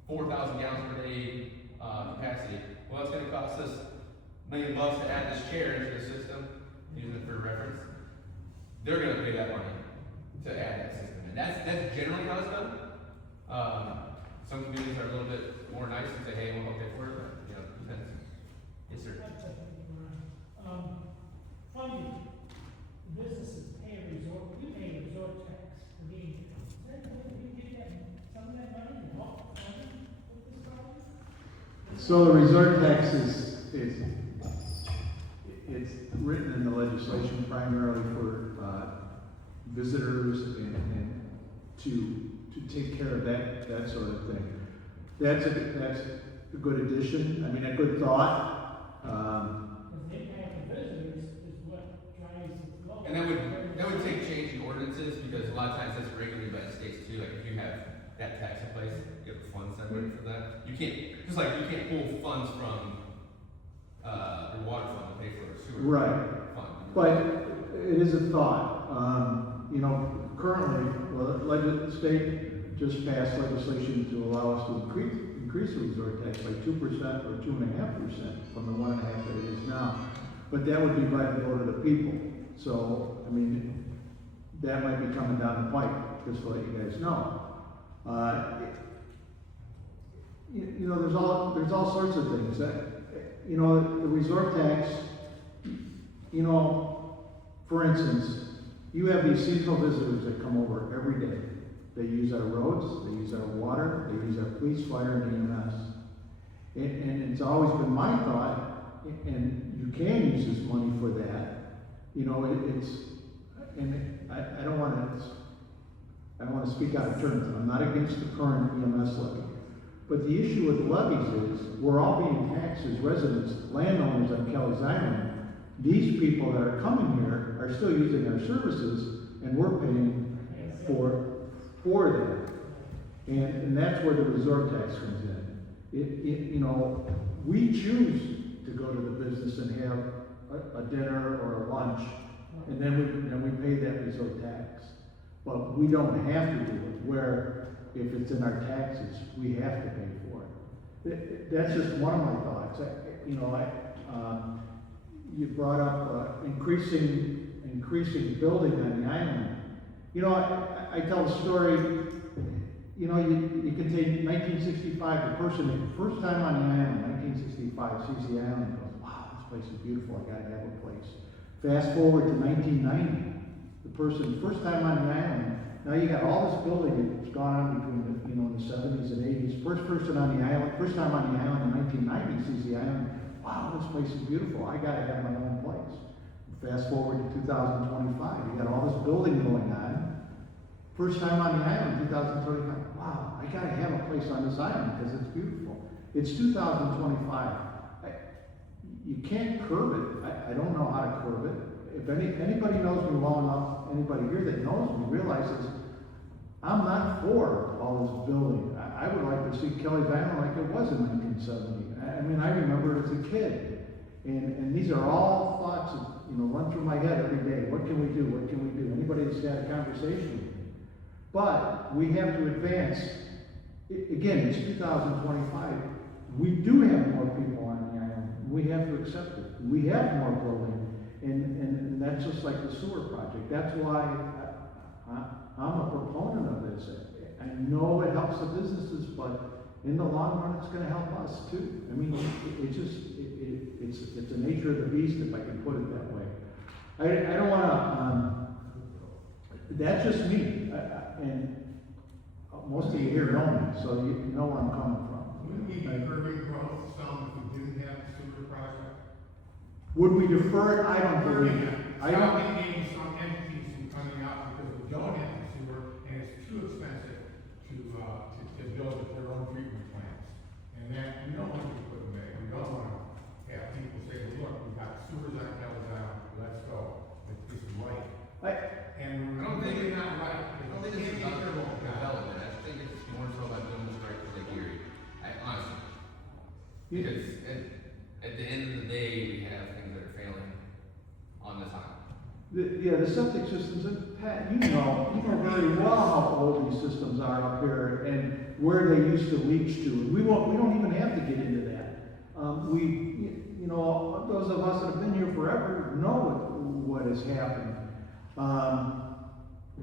4,000 gallons per day capacity, well, it's going to cost us $1 million to add this chair into the system, using it for reference. They're going to pay that money to add that system. And that's generally how it's done. Some communities are a little bit more nice and say, hey, we'll help pay for it, but, you know, it depends. Yes, sir. Funding, businesses pay a resort, we pay a resort tax. I mean, is there any way we can get some of that money and help fund with this project? So the resort tax it's written in the legislation primarily for visitors and to take care of that sort of thing. That's a good addition. I mean, a good thought. The impact of visitors is what drives the flow. And that would take change in ordinances, because a lot of times that's regulated by the states too. Like if you have that tax in place, you have funds separated for that. You can't, just like you can't pull funds from your water fund to pay for a sewer fund. But it is a thought. You know, currently, the state just passed legislation to allow us to increase the resort tax by 2% or 2.5% from the 1.5% that it is now. But that would be by the vote of the people. So, I mean, that might be coming down the pipe, just to let you guys know. You know, there's all sorts of things. You know, the resort tax, you know, for instance, you have these seasonal visitors that come over every day. They use our roads, they use our water, they use our police, fire, and EMS. And it's always been my thought, and you can use this money for that. You know, I don't want to speak out of turn. I'm not against the current EMS levy. But the issue with levies is we're all being taxed as residents, landowners on Kelly's Island. These people that are coming here are still using our services, and we're paying for that. And that's where the resort tax comes in. You know, we choose to go to the business and have a dinner or a lunch, and then we pay that resort tax. But we don't have to do it, where if it's in our taxes, we have to pay for it. That's just one of my thoughts. You know, you brought up increasing building on the island. You know, I tell a story. You know, you can take 1965. The person, first time on the island, 1965, sees the island and goes, "Wow, this place is beautiful. I gotta have a place." Fast forward to 1990. The person, first time on the island. Now you got all this building that's gone on between the 70s and 80s. First person on the island, first time on the island in 1990 sees the island. Wow, this place is beautiful. I gotta have my own place. Fast forward to 2025. You got all this building going on. First time on the island, 2025. Wow, I gotta have a place on this island because it's beautiful. It's 2025. You can't curb it. I don't know how to curb it. If anybody knows me well enough, anybody here that knows me realizes I'm not for all this building. I would like to see Kelly's Island like it was in 1970. I mean, I remember it as a kid. And these are all thoughts that, you know, run through my head every day. What can we do? What can we do? Anybody that's had a conversation with me. But we have to advance. Again, it's 2025. We do have more people on the island. We have to accept it. We have more building. And that's just like the sewer project. That's why I'm a proponent of this. I know it helps the businesses, but in the long run, it's gonna help us too. I mean, it's the nature of the beast, if I can put it that way. I don't wanna, that's just me. And most of you here know me, so you know where I'm coming from. Wouldn't we be curbing growth some if we didn't have the sewer project? Would we defer it? I don't believe it. I don't. Stopping some entities from coming out because we don't have the sewer and it's too expensive to build their own treatment plants. And that, we don't want to put them there. We don't want to have people say, well, look, we've got sewers on Kelly's Island, let's go. This is right. And I don't think really not right. I don't think it's about development. I think it's more so about doing what's right for Lake Erie. Honestly. Because at the end of the day, we have things that are failing on this island. The septic systems, and Pat, you know very well how old these systems are up here and where they used to leach to. We don't even have to get into that. You know, those of us that have been here forever know what has happened.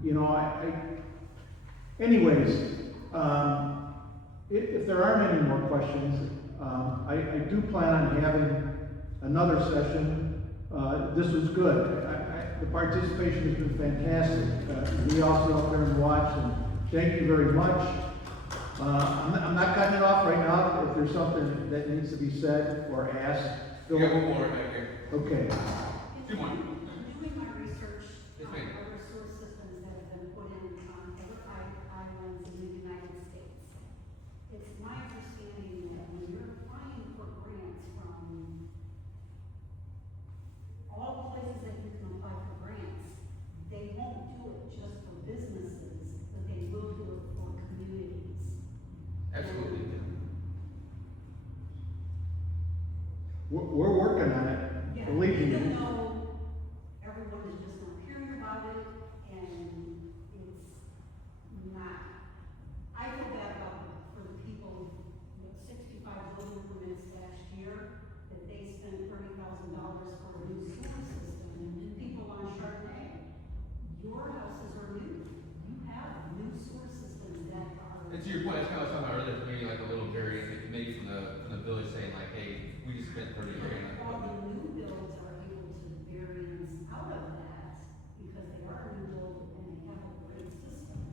You know, anyways, if there aren't any more questions, I do plan on having another session. This was good. The participation has been fantastic. We all sit up there and watch, and thank you very much. I'm not cutting it off right now. If there's something that needs to be said or asked, We got one more back here. okay. Two more. Doing my research Yes, on ma'am. other sewer systems that have been put in on other islands in the United States. It's my understanding that when you're applying for grants from all the places that you can apply for grants, they won't do it just for businesses, but they will do it for communities. Absolutely. We're working on it. Yeah, Believe me. even though everyone is just not hearing about it, and it's not, I feel bad for the people with 65 building permits last year, that they spent $30,000 for a new sewer system, and people on Chardonnay, your houses are new, you have new sewer systems that are. And to your point, that's kind of what I was talking about earlier, for maybe like a little variance, maybe from the village saying like, hey, we just spent 30 grand. All the new builds are able to variance out of that, because they are a new build and they have a great system.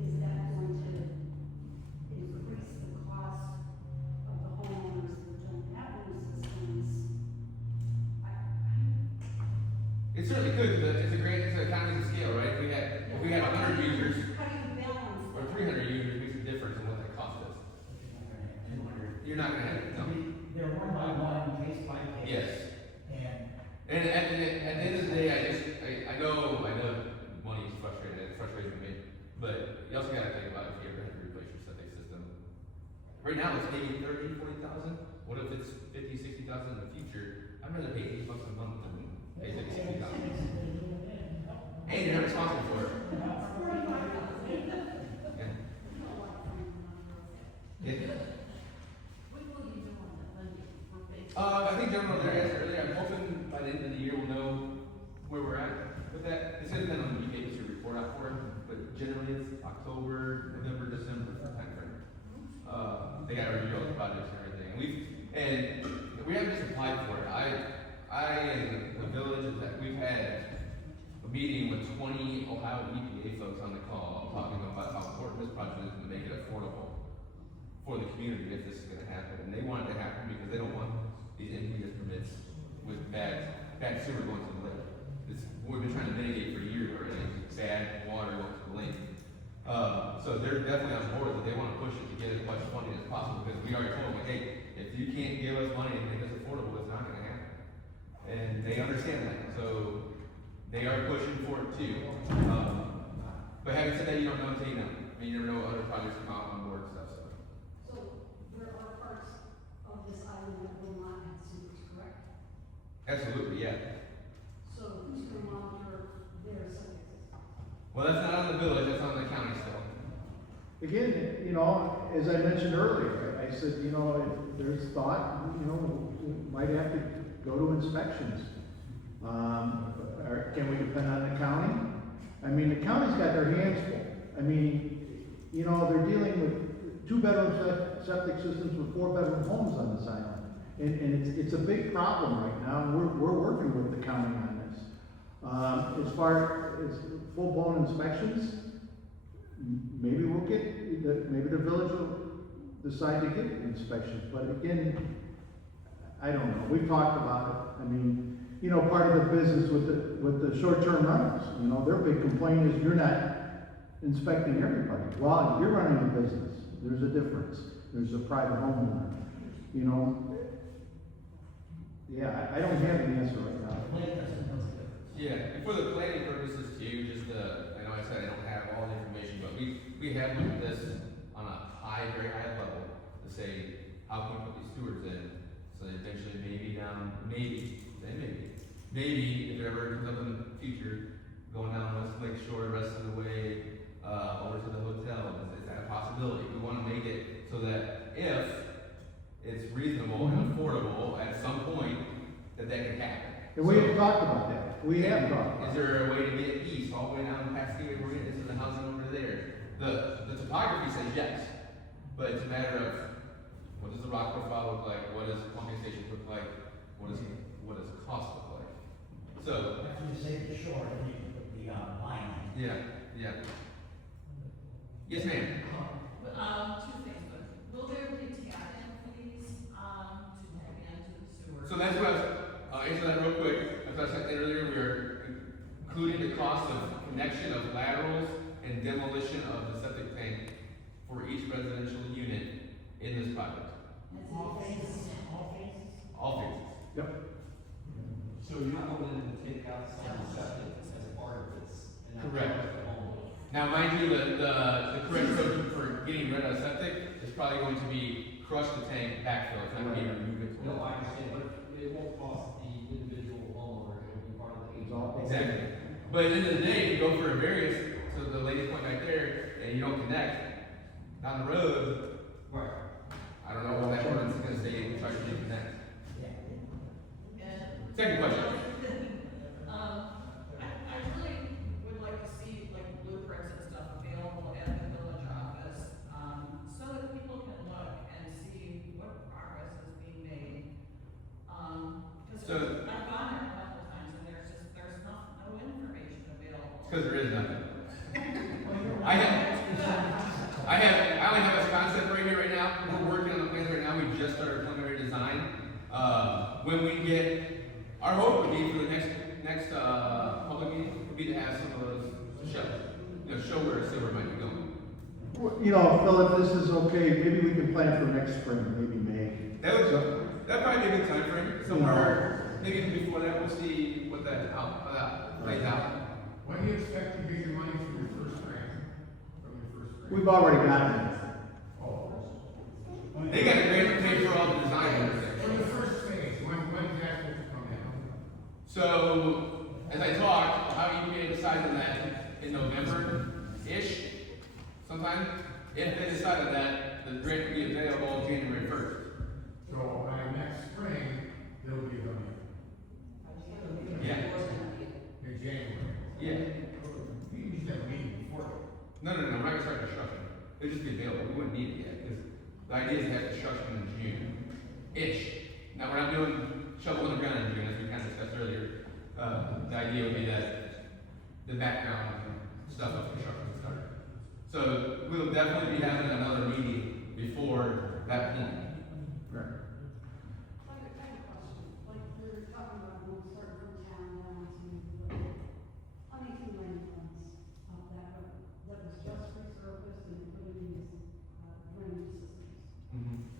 Is that going to increase the cost of the homeowners that don't have new systems? It certainly could, because it's a economies of scale, right? If we had 100 users, How do you balance or that? 300 users, makes a difference in what that cost us. You're not gonna have, no. They're one by one, case by case. Yes. And And at the end of the day, I know money is frustrating, it's frustrating to me, but you also gotta think about if you ever have to replace your septic system. Right now, it's maybe 30, 40,000. What if it's 50, 60,000 in the future? I'd rather pay $8 a month than pay 60,000. And you're not responsible for it. Yeah. What will you do on the funding for phase? I think General there asked earlier, I'm hoping by the end of the year we'll know where we're at with that. It's gonna depend on when you get your report out for it, but generally it's October, November, December timeframe. They gotta review all the projects and everything. And we haven't just applied for it. I and the village is that we've had a meeting with 20 Ohio EPA folks on the call talking about how important this project is to make it affordable for the community if this is gonna happen. And they want it to happen because they don't want these NPS permits with bad sewer going to the lake. We've been trying to mitigate for years already, bad water going to the lake. So they're definitely on board that they wanna push it to get as much funding as possible, because we already told them, like, hey, if you can't give us money and make us affordable, it's not gonna happen. And they understand that, so they are pushing for it too. But having said that, you don't know until you know. I mean, you never know what other projects come out on board and stuff, so. So there are parts of this island that will not have sewers, correct? Absolutely, yeah. So who's gonna monitor their septic system? Well, that's not on the village, that's on the county still. Again, you know, as I mentioned earlier, I said, you know, if there's thought, you know, we might have to go to inspections. Or can we depend on the county? I mean, the county's got their hands full. I mean, you know, they're dealing with 2-bedroom septic systems with 4-bedroom homes on this island. And it's a big problem right now, and we're working with the county on this. As far as full-blown inspections, maybe we'll get, maybe the village will decide to get inspections, but again, I don't know, we've talked about it. I mean, you know, part of the business with the short-term rentals, you know, their big complaint is you're not inspecting everybody. Well, you're running a business, there's a difference, there's a private homeowner, you know. Yeah, I don't have an answer right now. Yeah, and for the planning purposes too, just, I know I said I don't have all the information, but we have looked at this on a very high level to say, how can we put these stewards in? So that eventually maybe, if it ever comes up in the future, going down West Lake Shore, the rest of the way, over to the hotel, is that a possibility? We wanna make it so that if it's reasonable and affordable at some point, that can happen. And we have talked about that. We have talked about Is there a way to get east, all the way down past Gateway Marina, this is the housing over there? The topography says yes, but it's a matter of, what does the rock profile look like, what does pumping stations look like, what does cost look like? So. After you say the shore, then you can put the, line in. Yeah. Yes, ma'am. Two things, but will there be tap-in fees, to tap into the sewer? So that's what I'll answer that real quick. As I said earlier, we're including the cost of connection of laterals and demolition of the septic tank for each residential unit in this project. All phases. All phases. Yep. So you're going in to take out some of the septic as part of this? And not Correct. just the home? Now, mind you, the correct approach for getting rid of septic is probably going to be crush the tank, backfill, it's not going to be remove it. No, I understand, but it won't cost the individual homeowner, it will be part of the HOA. Exactly. But at the end of the day, if you go for a variance, to the lady's point right there, and you don't connect, down the road, Right. I don't know what that ordinance is gonna say, if you try to reconnect. And Second question. I really would like to see like blueprints and stuff available at the village office, so that people can look and see what progress is being made. Cause I've gone there a couple times and there's no information available. Because there is nothing. I only have a concept right here right now. We're working on the plans right now. We just started preliminary design. When we get, our hope would be for the next public meeting would be to have some of those show where a silver might be going. You know, Phil, if this is okay, maybe we can plan for next spring, maybe May. That'd probably be a good time frame. Somewhere, maybe even before that, we'll see what how that plays out. When do you expect to get your money from your first grant? We've already gotten it. Oh. They got a grant to pay for all the design and everything. For the first phase, when's that supposed to come in? So, as I talked, how EPA decides on that in November-ish, sometime. If they decide on that, the grant will be available January 1st. So by next spring, it'll be done. Yeah. In January. Yeah. You just have a meeting before. No, we're not gonna start construction. It'll just be available. We wouldn't need it yet, because the idea is to have construction in June-ish. Now, we're not doing shovel in the ground in June, as we kind of discussed earlier. The idea would be that the background stuff of construction would start. So, we'll definitely be having another meeting before that point. Right. Like a kind of question, like we're talking about one start from town down to Huntington Lane funds up that road, that was just resurfaced and put in these, drainage systems.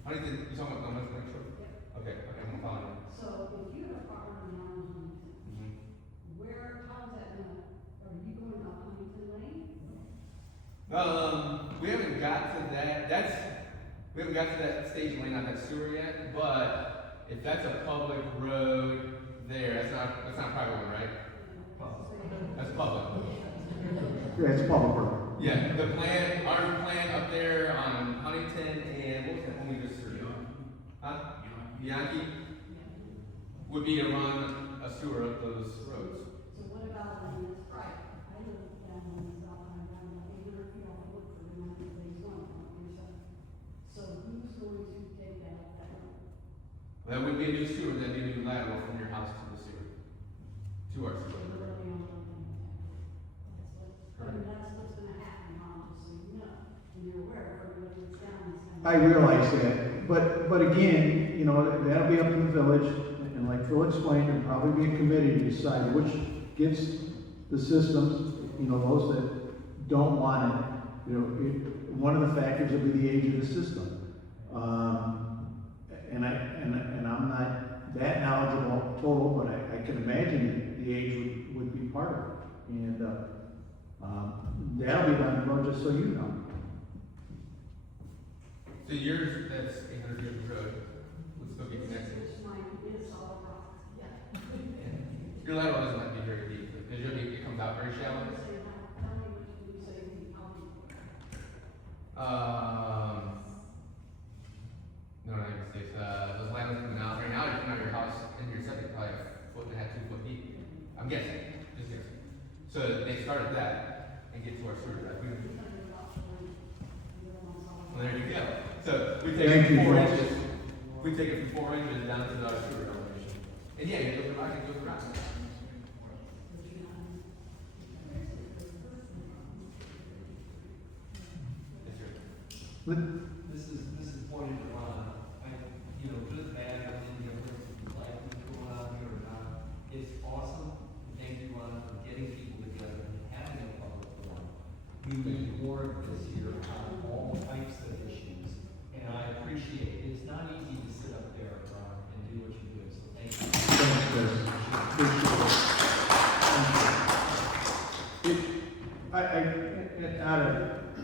How do you think, you talking about going next short? Yep. Okay, I'm following you. So if you have property on Huntington, how's that gonna, are you going up Huntington Lane? We haven't got to that, we haven't got to that stage laying out that sewer yet, but if that's a public road there, that's not a private one, right? That's public. Yeah, it's public road. Yeah, our plan up there on Huntington and, what was that one we just threw? Huh? Yankee? Would be to run a sewer up those roads. So what about when it's private? I live down on the south side, down about 800 feet off of Woodford, and I'm in phase one, so who's going to take that road? That would be a new sewer, that'd be a new lateral from your house to the sewer, to our sewer. Literally on the that's what's gonna happen, Mom, just so you know, and you're aware, if everybody gets down, it's gonna. I realize that, but again, you know, that'll be up to the village, and like Phil explained, there'll probably be a committee to decide which gets the systems, you know, those that don't want it. You know, one of the factors will be the age of the system. And I'm not that knowledgeable total, but I can imagine the age would be part of it. And, that'll be done, bro, just so you know. So yours, that's 800 feet of road, would still be connected. Which mine is all rock, yeah. Your lateral doesn't have to be very deep, but it comes out very shallow. Tell me what you say, how many? No, not even six, those laterals coming out, right now, you come out of your house, and your septic probably a foot and a half, 2 foot deep. I'm guessing, just guessing. So they started that, and get to our sewer drive. Well, there you go. So we take Thank it you, from 4 folks. inches, we take it from 4 inches down to our sewer elevation. And yeah, it goes around, it goes around. Yes, sir. This is pointed to Ron. You know, good, bad, or indifferent, like what's going on here or not. It's awesome. Thank you, Ron, for getting people together and having a public forum. We need more of this here on all types of issues. And I appreciate it. It's not easy to sit up there, Ron, and do what you do. So thank you. Thanks, Chris. Appreciate it. Out of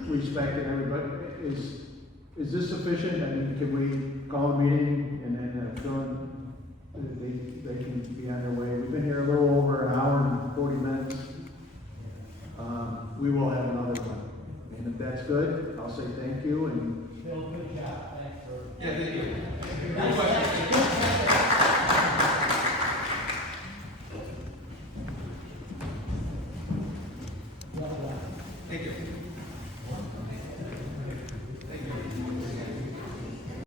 respect to everybody, is this sufficient? I mean, can we call a meeting and then they can be on their way? We've been here a little over an hour and 40 minutes. We will have another one. And if that's good, I'll say thank you and